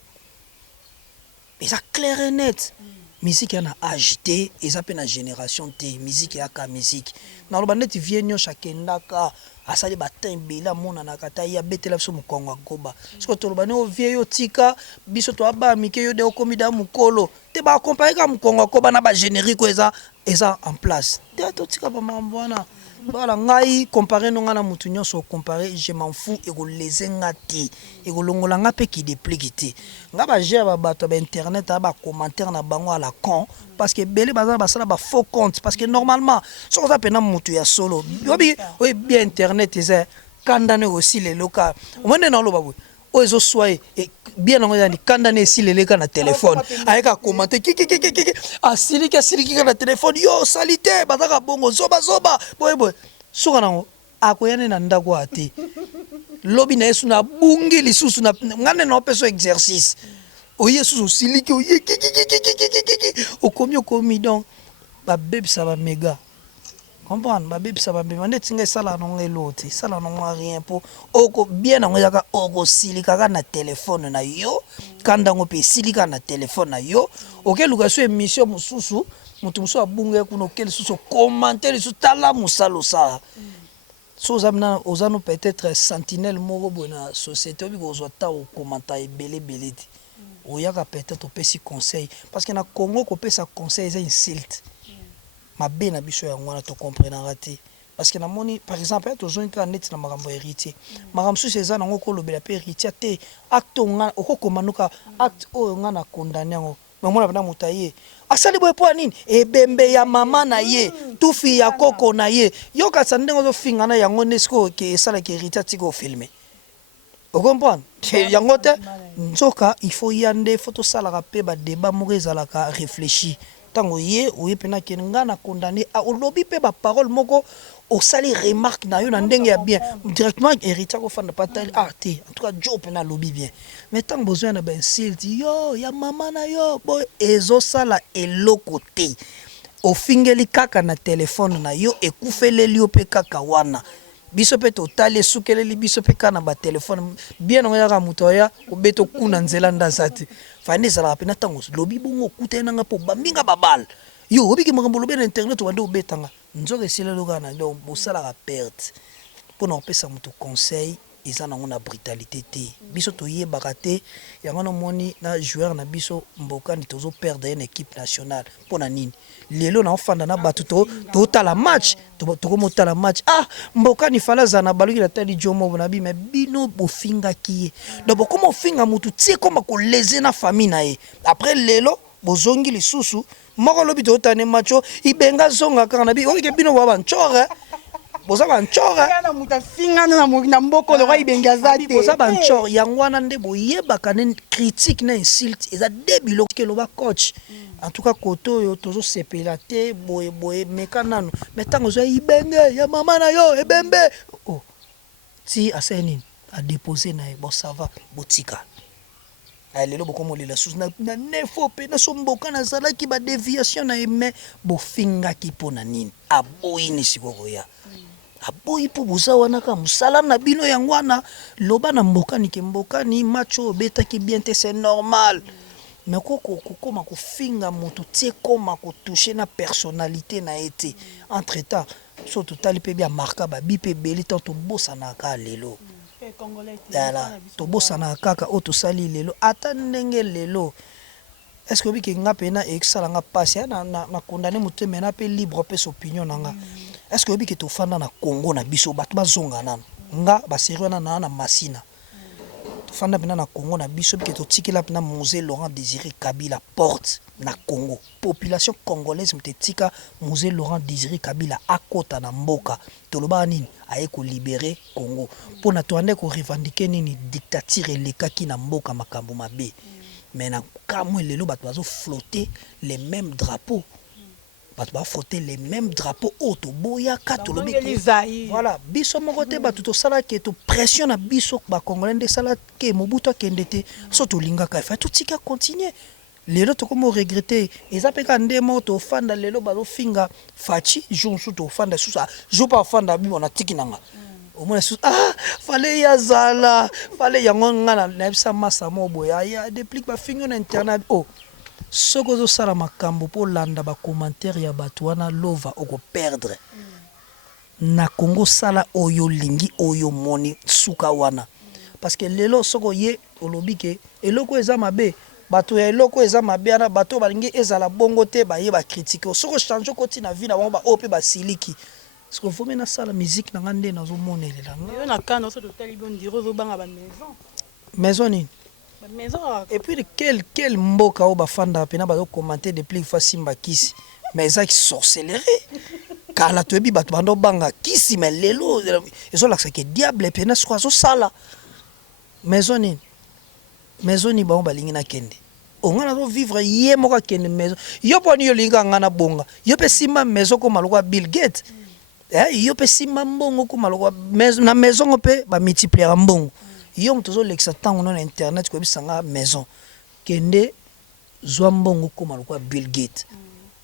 mais ça clair et net musique na âge te eza pe na génération te musique ya ka musique na lo bandeti vienyo chakendaka asali batin bela mona na kata ya betela biso mukongo akoba siko to lo bane o vie yo tika biso to aba mike yo de okomida mukolo te ba comparer ka mukongo akoba na ba générique eza en place te to tika ba mambwana voilà ngai comparer nonga na mutu nyonso comparer je m'en fous et ko lesenga ti et ko longola nga pe ki déplique ti nga ba gère ba bato ba internet ba commentaire na bango à la con parce que belé bazana basala ba faux compte parce que normalement so ça pena mutu ya solo oui bien internet eza kandane aussi les locaux on est dans le babu oyo ezoswa ye bien nango ezali kanda na esileleka na telefone ayeka komante kikikikiki asiliki na telefone yo osali te bazaka bongo zoba boyeboye soka nango akoya ne na ndako ya te lobi na ye so na bungi lisusu ngane na opeso exercice oye susu osiliki oye okomi donc babebisa bamega comprendre babebisa bamega nde tinga esala nango elo te esala nango rien mpo oko bien nango ezaka okosilika na telefone na yo kandango mpe esilika na telefone na yo okeluka so émission mosusu moto mosusu abunga kuna oke lisusu okomante lisusu tala mosala osala so oza no peut-être sentinelle moko boye na société obi kozwa ta okomanta ebele te oyaka peut-être opesi conseil parce que na Congo kopesa conseil eza insulte mabe na biso yango wana tokomprenaka te parce que namoni par exemple tozongi kaka neti na makambo ya héritier makambo mosusu eza nango kolobela mpe héritier te acte nga okokomanuka acte oyo nga na condamné yango mamona pena moto aye asali boye mpo ya nini ebembe ya mama na ye tufi ya koko na ye yokasa ndenge ozofingana yango nde sikoyo esalaki héritier tika ofilme okomprendre yango te nzoka il faut ya nde fo tosalaka mpe badébat moko ezalaka réfléchi ntango ye oye mpena kende nga na condamné olobi mpe baparole moko osali remarque na yo na ndenge ya bien directement héritier akofanda patali te en tout cas jo mpena alobi bien mais ntango bozwa na bainsulte yo ya mama na yo boye ezosala eloko te ofingeli kaka na telefone na yo ekufeleli yo mpe kaka wana biso pe totali esukeleli biso mpe kaka na batelefone bien nango yaka moto aya obeta okuna nzela ndaza te fani ezalaka mpena ntango lobi bongo okuta nanga mpo bambinga babala yo obiki makambo lobi na internet wande obetanga nzoka esileli kaka na donc bosalaka perte mpona kopesa moto conseil eza nango na brutalité te biso toyebaka te yango namoni na joueur na biso mbokani tozoperdre une équipe nationale mpona nini lelo naofanda na bato totala match tokomotala match mbokani fala azala na baloki natali jomo na bima bino bofingaki ye donc bokoma ofinga motu tie koma koleze na famille na ye après lelo bozongi lisusu moko lobi totane match o ibenga zonga kaka na bi okike bino bwa banchore boza banchore na muta fingana na mboko le roi ibenga zate boza banchore yango wana nde boyebaka ne critique na insulte eza debilo ke loba coach en tout cas koto oyo tozosepela te boye meka nano mais ntango ozwa ibenge ya mama na yo ebembe ti asali nini adepose na ye bon ça va botika lelo bokomolela susu na nefo mpe na so mboka nazalaki badeviation na ye mais bofingaki mpo na nini aboyini sikokoya aboyi mpo boza wana ka mosala na bino yango wana loba na mbokani ke mbokani match oyo obetaki bien te c'est normal mais kokoma kofinga moto tie koma kotouche na personnalité na ye te entre temps so totali mpe bia marka babi mpe ebeli ntango tobosanaka lelo tobosanaka kaka oyo tosali lelo ata ndenge lelo est-ce que obike nga mpena esalanga mpasi na condamné moto mena mpe libre opesa opinion na nga est-ce que obike tofanda na Congo na biso bato bazonga nano nga baseri wana na masina tofanda mpena na Congo na biso bike totikela mpena Musée Laurent Désiré Kabila porte na Congo population congolaise mte tika Musée Laurent Désiré Kabila akota na mboka tolobaka nini aye kolibere Congo mpona toande korevendique nini dictature elekaki na mboka makambo mabe mais na kamwe lelo bato bazoflotter les mêmes drapeaux bato bafrotter les mêmes drapeaux oyo toboyaka tolobi voilà biso moko te bato tosalaki to pression na biso bacongolais nde esalaki Mobutu akende te so tolingaka efa totika continuer lelo tokomi oregrete eza mpe ka nde moko tofanda lelo bazofinga faci jour mosusu tofanda susu jour mpe afanda bimo na tiki nanga omona susu fale yazala fale yango nga nayebisa masa mo boye aya depuis bafingi na internet soki ozosala makambo mpo olanda bacommentaire ya bato wana lova okoperdre na Congo sala oyo lingi oyo moni suka wana parce que lelo soki oye olobi ke eloko eza mabe bato ya eloko eza mabe wana bato balingi ezala bongo te baye bakritike soki ochange okoti na vi na bango baoyo mpe basiliki soki ofome nasala musique na nga nde nazomonelela yo na kana oso totali bon dire ozobanga maison nini maison et puis quel mboka oyo bafanda pena bazokommente depuis fois simba kisi mais ezaki sorcellerie kala toyebi bato bandobanga kisi mais lelo ezolakisa ke diable pena soko azosala maison nini maison ni bango balingi nakende onga nazo vivre ye moko akende maison yo poni yo linga nga na bonga yo pe simba maison ko maloko Bill Gates yo pe simba mbongo ko maloko maison na maison ngo pe ba multiplier mbongo yo mtozo lekisa tango na internet ko bisanga maison kende zwa mbongo ko maloko Bill Gates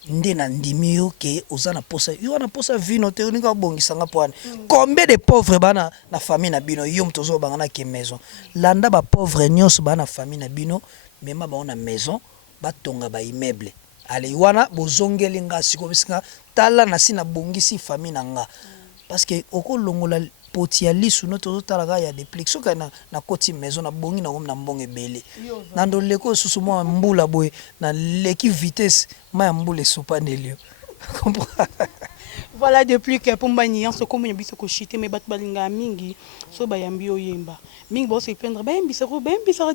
nde na ndimi yo ke ozana posa yo na posa vino te uninga bongisanga poane combien de pauvres bana na famille na bino yo mtozo bangana ke maison landa ba pauvre nyos bana famille na bino mema ba na maison batonga ba immeuble ale wana bozongeli nga siko bisinga tala na sina bongisi famille na nga parce que okolongola poti ya lisu no tozo talaga ya déplique soka na koti maison na bongi na na mbonge belé na ndo leko susu mo mbula boy na leki vitesse ma mbula sopa nelio voilà depuis que pour mbani en ce comme y biso ko chité mais bat balinga mingi so ba yambi oyemba mingi bo se prendre ben biso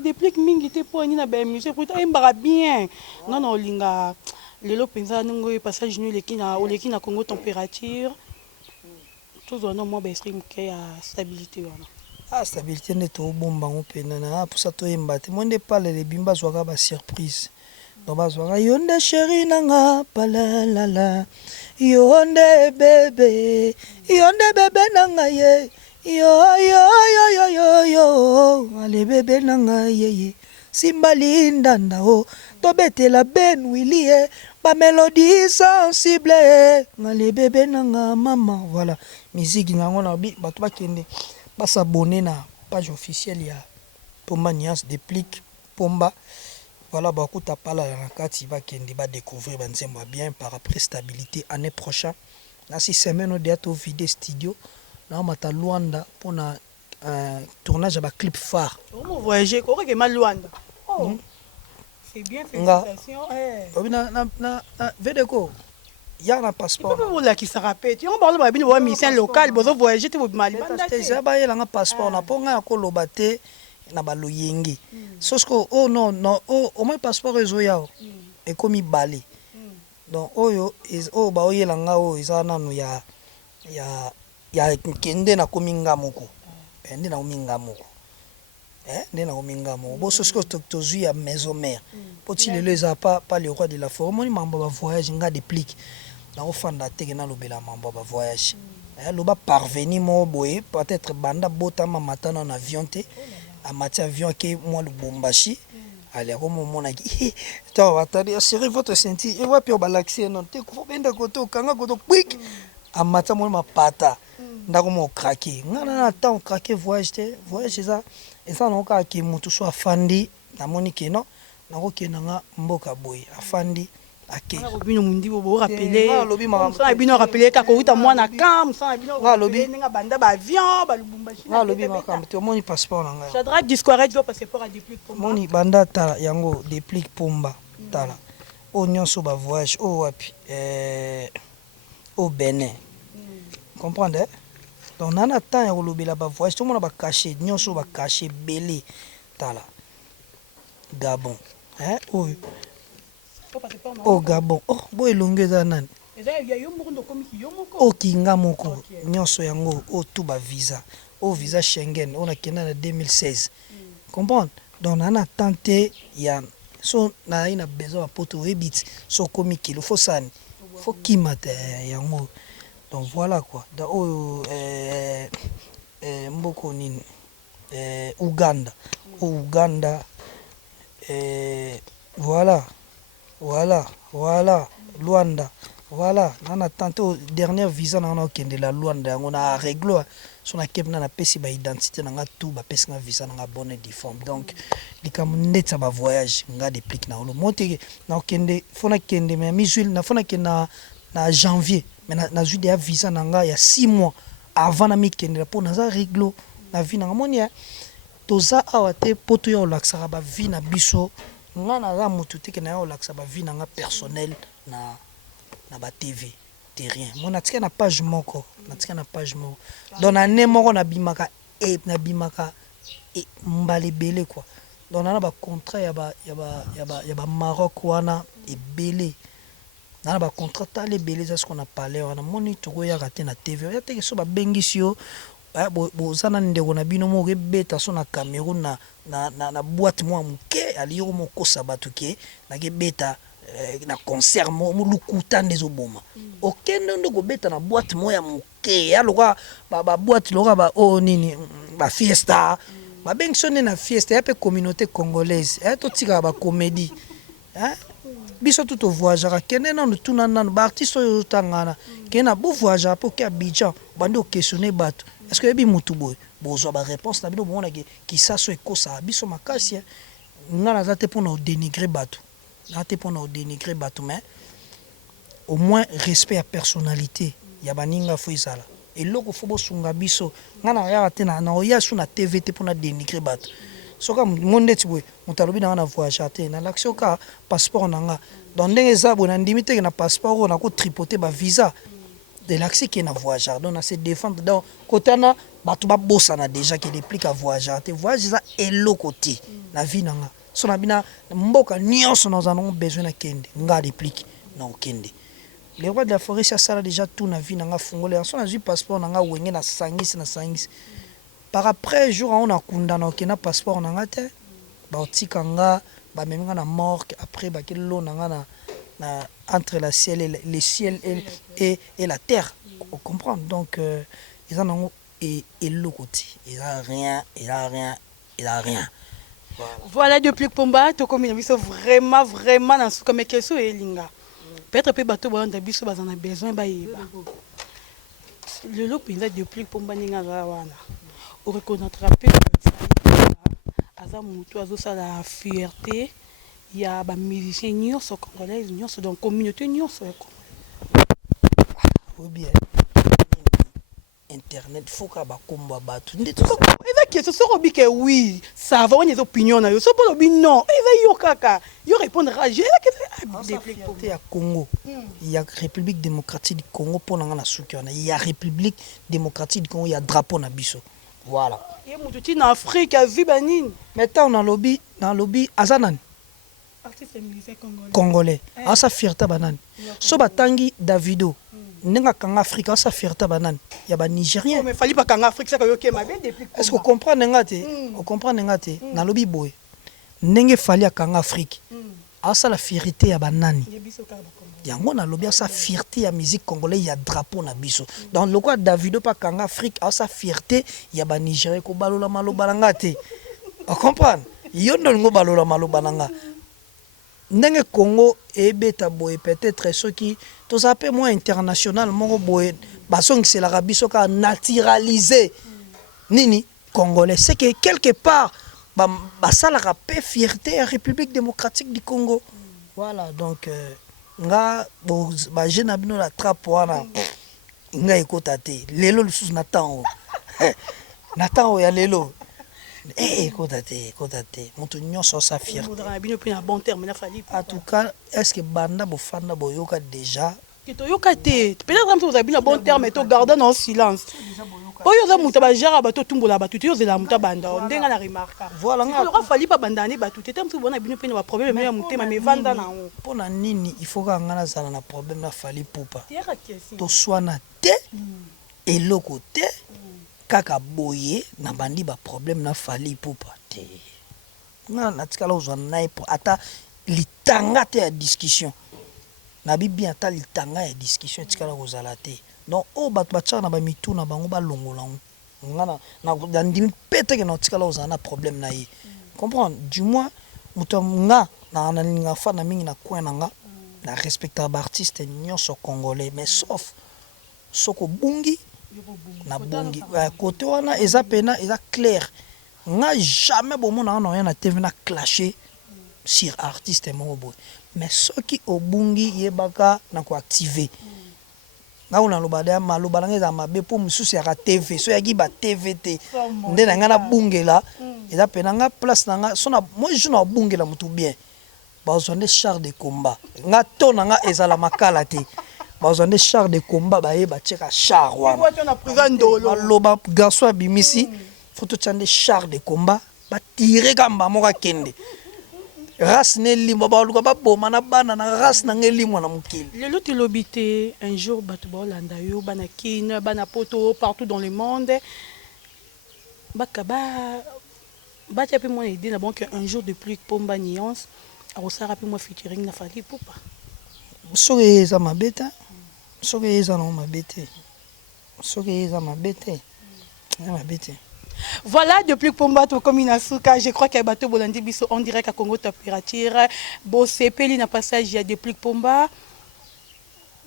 déplique mingi te po ni na ba musique pour emba bien non non linga lelo penza ngo passage nu leki na Congo température tout non moi ba stream que ya stabilité wana stabilité ne to bomba ngo pena na pour ça to emba te monde parle les bimba zwaka ba surprise no bazwaka yonde chéri nanga palalala yonde bébé nanga ye yo ale bébé nanga ye simbalinda ndao tobetela Ben Willy ba mélodie sensible ale bébé nanga mama voilà musique nango na bato bakende basabonner na page officielle ya Pomba Nias Déplique Pomba. Voilà, beaucoup de parler dans la carte, va découvrir bien par après stabilité année prochaine. Là, si semaine on doit vider studio, là on m'a Luanda pour un tournage à clip phare. On voyager, quoi que mal Luanda. Oh, c'est bien félicitations. Na vedeko. Il y a un passeport. Vous là qui se rappelle. On parle de la mission locale, vous voyager, vous Mali. C'est ça, il y a un passeport. On a pas un kolobate. Na baloyengi sosko non au moins passeport ezo yao et comme bali donc oyo ba oyela nga o izana no ya kende na kominga moko ende na kominga moko nde na kominga moko bo sosko tozu ya maison mère poti lelo eza pas le roi de la forêt moni mambo ba voyage nga déplique na ofanda teke na lobela mambo ba voyage loba parvenir mo boye peut-être banda botama matana en avion te à matière avion qui moi le bombashi allez comme mon aki toi attendez assurez votre ceinture et va puis au balaxer non te ko benda koto kanga koto quick à matière moi ma pata ndako mo craquer ngana na temps craquer voyage ça et ça non ka ki mutu so afandi na monike non na ko kenanga mboka boy afandi ake bino mundi bo rappeler ça bino rappeler ka ko uta mwana kam ça bino lobi nga banda ba avion ba lubumbashi na lobi makam te moni passeport nanga Shadrack discourage do passeport à Déplique Pomba moni banda tala yango Déplique Pomba tala o nyonso ba voyage o wapi au Bénin comprendre donc nana temps ya kolobela ba voyage tout monde ba cacher nyonso ba cacher belé tala Gabon oh Gabon boy elongeza nani kinga moko nyonso yango tout ba visa visa Schengen on a kena na 2016 comprendre donc on a tenté ya so na ina besoin ba poto ebit so komi kilo faut sani faut kimata yango donc voilà quoi da mboko nini Uganda voilà Luanda voilà nana tantôt dernière visa na on kende la Luanda on a réglo son akep na pesi ba identité na nga tout ba pesi nga visa na bonne difforme donc likam ndetsa ba voyage nga Déplique na lo monte na kende fona kende mais misuel na fona kende na janvier mais na juillet visa na nga ya 6 mois avant na mi kende pour na za réglo na vie na monia toza awate poto yo laksaka ba vie na biso nga na za mutu teke na yo laksa ba vie na nga personnel na ba TV rien mon natika na page moko donc na ne moko na bimaka mbale belé quoi donc na ba contrat ya ba Maroc wana ebele na ba contrat tale belé ça ce qu'on a parlé wana moni to ya raté na TV ya teke so ba bengisi yo bozana ndeko na bino moko ebeta so na Cameroun na boîte mwa moke aliyo mokosa bato ke nakebeta na concert molukuta nde ezoboma okende nde kobeta na boîte moya moke aloka baboîte loka nini bafiesta babengi so nde na fiesta ya mpe communauté congolaise totikaka bacomédie biso tu tovoyageaka kende nano tuna nano baartiste oyo ozotangana kende na bovoyageaka mpe oke Abidjan bandi okestionne bato est ce que oyebi mutu boye bozwa baréponse na bino bomonake kisaso ekosaka biso makasi nga naza te mpona odénigre bato mais au moins respect ya personnalité ya baninga fo ezala eloko fo bosunga biso nga nayaka te na oya so na tv te mpona dénigre bato soka ngo ndeti boye moto alobi nanga na voyage te nalakisi oka passeport na nga donc ndenge eza boye nandimi teke na passeport oyo nakotripote bavisa delakisi ke na voyageur donc na se défendre donc kotana bato babosana déjà ke réplique à voyageur te voyage eza eloko te na vie na nga so na bina mboka nyonso naza nango besoin na kende nga réplique na okende le roi de la forêt asala déjà tout na vie na nga fungole so nazwi passeport na nga wenge na sangisi par après jour on a kundana okena passeport na nga te baotika nga bamemi nga na morgue après bakelo na nga na entre le ciel et la terre on comprend donc ils en ont et le côté il a rien voilà depuis Pomba to comme il vraiment dans ce comme question elinga peut-être pe bato ba nda biso bazana besoin ba yeba le lo pinza depuis Pomba ninga wana on reconnaîtra peu aza mutu azosala fierté ya ba musiciens nyonso congolais nyonso donc communauté nyonso ou bien internet faut ka ba komba bato ndeti eza question so robike oui ça va on les opinions na yo so pour obi non eza yo kaka yo répondra je la question ya Congo il y a République démocratique du Congo pour na suki wana il y a République démocratique du Congo il y a drapeau na biso voilà et mututi na Afrique a vu banine maintenant na lobby azanan artiste musicien congolais asa fierté banane so batangi Davido nenga kanga Afrique asa fierté banane ya ba Nigérien mais fali pas kanga Afrique ça ka yo ke mabe depuis est-ce que comprendre ngate on comprend ngate na lobby boy ndenge fali kanga Afrique asa la fierté ya banani yango na lobby asa fierté ya musique congolaise ya drapeau na biso dans le quoi Davido pa kanga Afrique asa fierté ya ba Nigérien ko balola maloba ngate on comprend yo ndongo balola maloba nga ndenge Congo ebeta boye peut-être ceux qui tous appelés moins international moko boye basongiselaka biso ka naturaliser nini congolais c'est que quelque part basalaka pe fierté ya République démocratique du Congo voilà donc nga ba jeune abino la trappe wana nga ekota te lelo lisusu natang ya lelo écoute, mon union sur sa fierté. En tout cas, est-ce que Banda Bofanda Boyoka déjà? Peut-être que vous avez un bon terme et tu gardes en silence. Oyo za muta ba jara ba to tumbola ba tutu yo zela muta banda ndenga na remarka voilà nga ko fali pa bandani ba tutu tem bona bino pe na problème mais mutema me vanda na on pona nini il faut ka ngana zala na problème na fali pupa to swana te eloko te kaka boye na bandi ba problème na fali pupa te na tikala ozwa na ata litanga te ya discussion na bibi ata litanga ya discussion tikala kozala te donc o bato batchaka na bamitu na bango balongola ngana na ndimi pete ke na tikala ozala na problème na ye comprendre du moins muto nga na nga fa na mingi na coin na nga na respecter ba artiste nyonso congolais mais sauf soko bungi na bungi côté wana eza pena eza clair nga jamais bomona na na TV na clasher sur artiste moko boy mais soki obungi yebaka na ko activer nga una lobada maloba ngeza mabe po mususu ya TV so yaki ba TV te nde na nga na bungela eza pena nga place na nga sona moi je na bungela mutu bien bazonde char de combat nga to na nga ezala makala te bazonde char de combat baye ba cheka char wana loba garçon abimisi photo tchande char de combat ba tirer kamba moka kende race ne limbo ba luka ba boma na bana na race na ngelimwa na mukili lelo tilobité un jour bato ba landa yo bana kin bana poto partout dans le monde batia pe mon idée na bon que un jour de pluie pomba nuance arosara pe moi featuring na Fally Ipupa soki eza mabe te soki eza nango mabe te soki eza mabe te eza mabe te. Voilà, depuis Pomba to comme Inasuka, je crois qu'il y a bateau Bolandi biso en direct à Congo Température. Bon, c'est Peli na passage il y a depuis Pomba.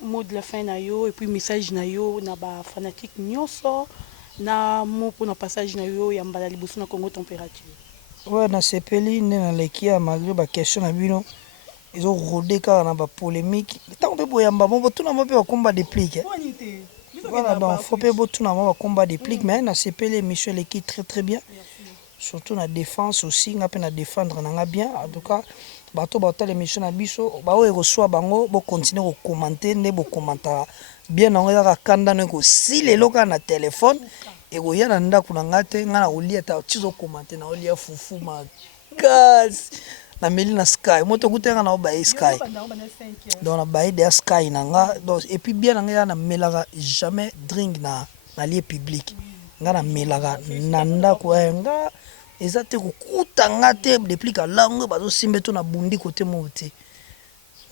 Mot de la fin na yo et puis message na yo na ba fanatique nyonso na mot pour na passage na yo ya mbala liboso na Congo Température. Ouais, na sepeli nde na leki ya malgré ba question na bino ezo rôder kaka na ba polémique. Tant pe boyamba bon tout na mo pe ba combat déplique. Voilà, donc faut pas beaucoup de combat déplique, mais na CP l'émission l'équipe très très bien. Surtout la défense aussi, on a défendre na bien. En tout cas, bateau l'émission na biso, ba o reçoit bango, bo continuer au commenter, ne bo commenter bien on a kanda neko si les locaux na téléphone et go ya na ndako na ngate ngana olia ta tizo commenter na olia fufu ma gas. Na Melina Sky moto kutenga na oba Sky donc na baï de Sky nanga donc et puis bien nga na melaga jamais drink na lieu public nga na melaga nanda ko nga ezate ko kutanga te depuis ka langue bazo simbe to na bundi côté moti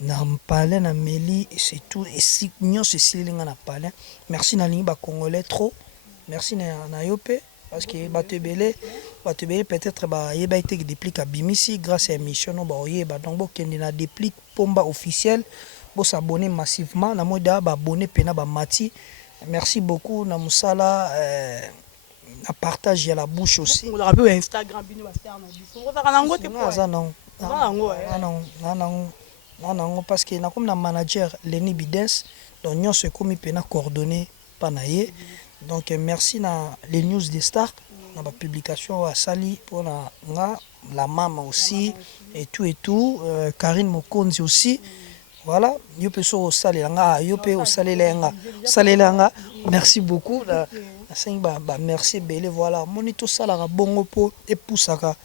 na mpale na meli c'est tout et si nyo c'est silinga na pale merci na lingi ba congolais trop merci na yope parce que batebele peut-être ba yeba été déplique à Bimisi grâce à émission no ba yeba donc bo kende na déplique pomba officiel bo s'abonner massivement na moda ba abonner pena ba mati merci beaucoup na musala à partage à la bouche aussi on rappelle Instagram bino ba star na biso on va nango te non parce que na comme na manager Lenny Bidens donc nyo se comme pena coordonné panaye. Donc merci na les news des stars, na ba publication à Sali pour la maman aussi et tout Karine Mokonzi aussi. Voilà, yo pe so Sali langa, yo pe o Sali langa. Merci beaucoup la merci belé voilà, monito sala ga bongo po et poussaka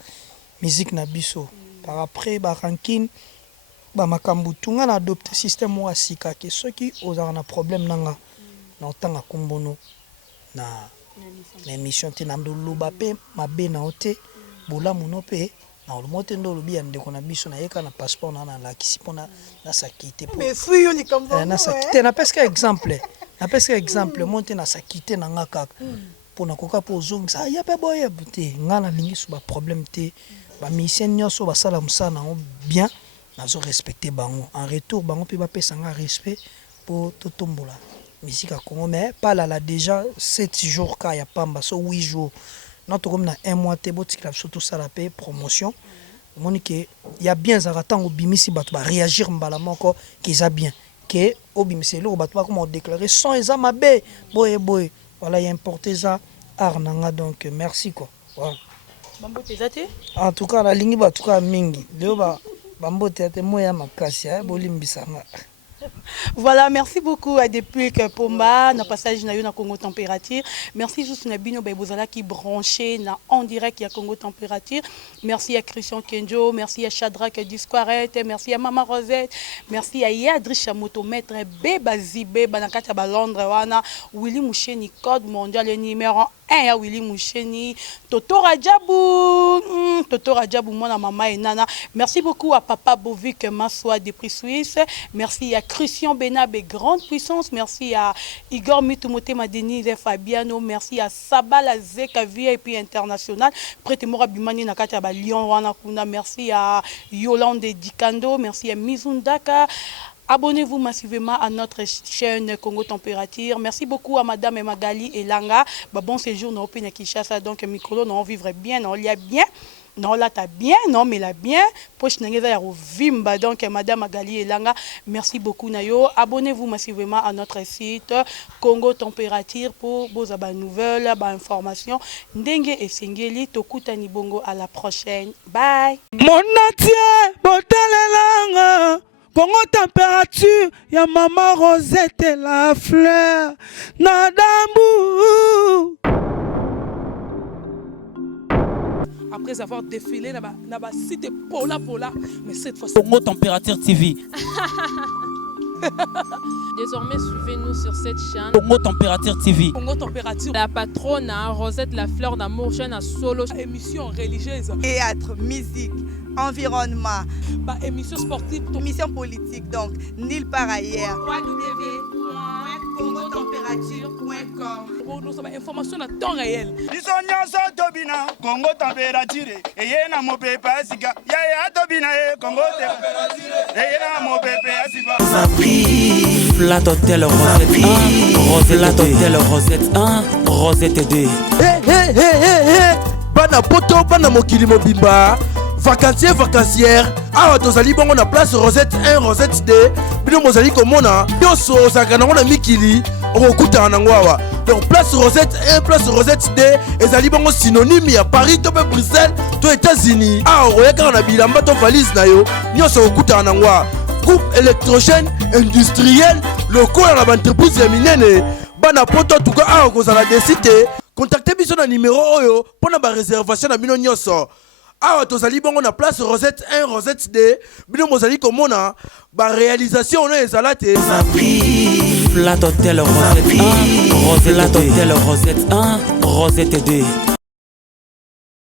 musique na biso. Par après ba ranking ba makambu tunga na adopter système wa sika ke ceux qui ont un problème nanga na tanga kombono na émission te na ndoluba pe mabe na ote bola muno pe na olomote ndolubi ya ndeko na biso na yeka na passeport na la kisipona na sakite po mais fuyo ni kambo na sakite na pesque exemple monte na sakite na ngaka pona koka po zongisa ya pe boye buté ngana lingi su ba problème te ba mission nyoso ba sala musana bien nazo respecter bango en retour bango pe ba pesa nga respect pour totombola musique à Congo mais pas là déjà 7 jours quand il y a pas so 8 jours notre comme na un mois te boti club surtout ça la paye promotion monique il y a bien ça attend au bimisi bato ba réagir mbala moko qu'ils a bien que au bimisi lo bato ba comment déclarer sans eza mabe boy voilà il a importé ça arnanga donc merci quoi voilà bambote zate en tout cas la ligne bato ka mingi leo ba bambote te moya makasi bolimbisanga. Voilà, merci beaucoup à depuis que Pomba, na passage na yo na Congo Température. Merci juste na bino bozala qui branché na en direct ya Congo Température. Merci à Christian Kenjo, merci à Shadrack Disquarette, merci à Mama Rosette, merci à Yadri Chamoto maître Beba Zibé banakata ba Londres wana Willy Moucheni code mondial numéro 1 ya Willy Moucheni Toto Radjabou mona mama et nana. Merci beaucoup à Papa Bovic Massoua des Prix Suisse. Merci à Christian Benab et Grande Puissance. Merci à Igor Mitumote Madeni Fabiano. Merci à Sabala Zeka VIP International. Prêtez-moi Bimani Nakata Lyon Wanakuna. Merci à Yolande Dikando. Merci à Mizundaka. Abonnez-vous massivement à notre chaîne Congo Température. Merci beaucoup à Madame Magali Elanga. Bon séjour dans Open Kishasa. Donc, micro, non, vivre bien, non, il y a bien. Non, là, t'as bien, non, mais là, bien. Poche n'engage vimba. Donc, Madame Magali Elanga, merci beaucoup, Nayo. Abonnez-vous massivement à notre site Congo Température pour vos nouvelles, informations. Ndenge et Singeli, Tokuta Nibongo. À la prochaine. Bye. Mon atier, botalelanga. Congo Température, ya maman Rosette la fleur, Nadambu. Après avoir défilé dans la cité Pola, mais cette fois Congo Température TV. Désormais, suivez-nous sur cette chaîne. Congo Température TV. Congo Température. La patronne, Rosette La Fleur d'Amour, chaîne à solo. Émission religieuse. Théâtre, musique, environnement, Bah, émission sportive. émission politique, donc nulle part ailleurs. Pour nous avons information à temps réel. biso nyonso tobina Congo température eye na mopepe asika yaya tobina Congo température eye na mopepe asika Flat Hotel Rosette 1, Flat Hotel Rosette 1, Rosette 2. Bana poto bana mokili mobimba vacancière awa tozali bongo na place Rosette 1 Rosette 2 bino mozali komona nyonso ozalaka nango na mikili okokutana nango awa. Donc place Rosette 1 place Rosette 2 ezali bongo synonyme ya Paris to pe Bruxelles to États-Unis. Awa oyakaka na bilamba to valise na yo nyonso okokutana nango awa. Groupe électrogène industriel lokola na baentreprise ya minene bana poto tuka awa kozala desite. Contactez biso na numéro oyo pona ba réservation na bino nyonso. Awa tozali bongo na place Rosette 1 Rosette 2 bino mozali komona ba réalisation na ezala te. Flat Hotel Rosette 1, Flat Hotel Rosette 1, Rosette 2.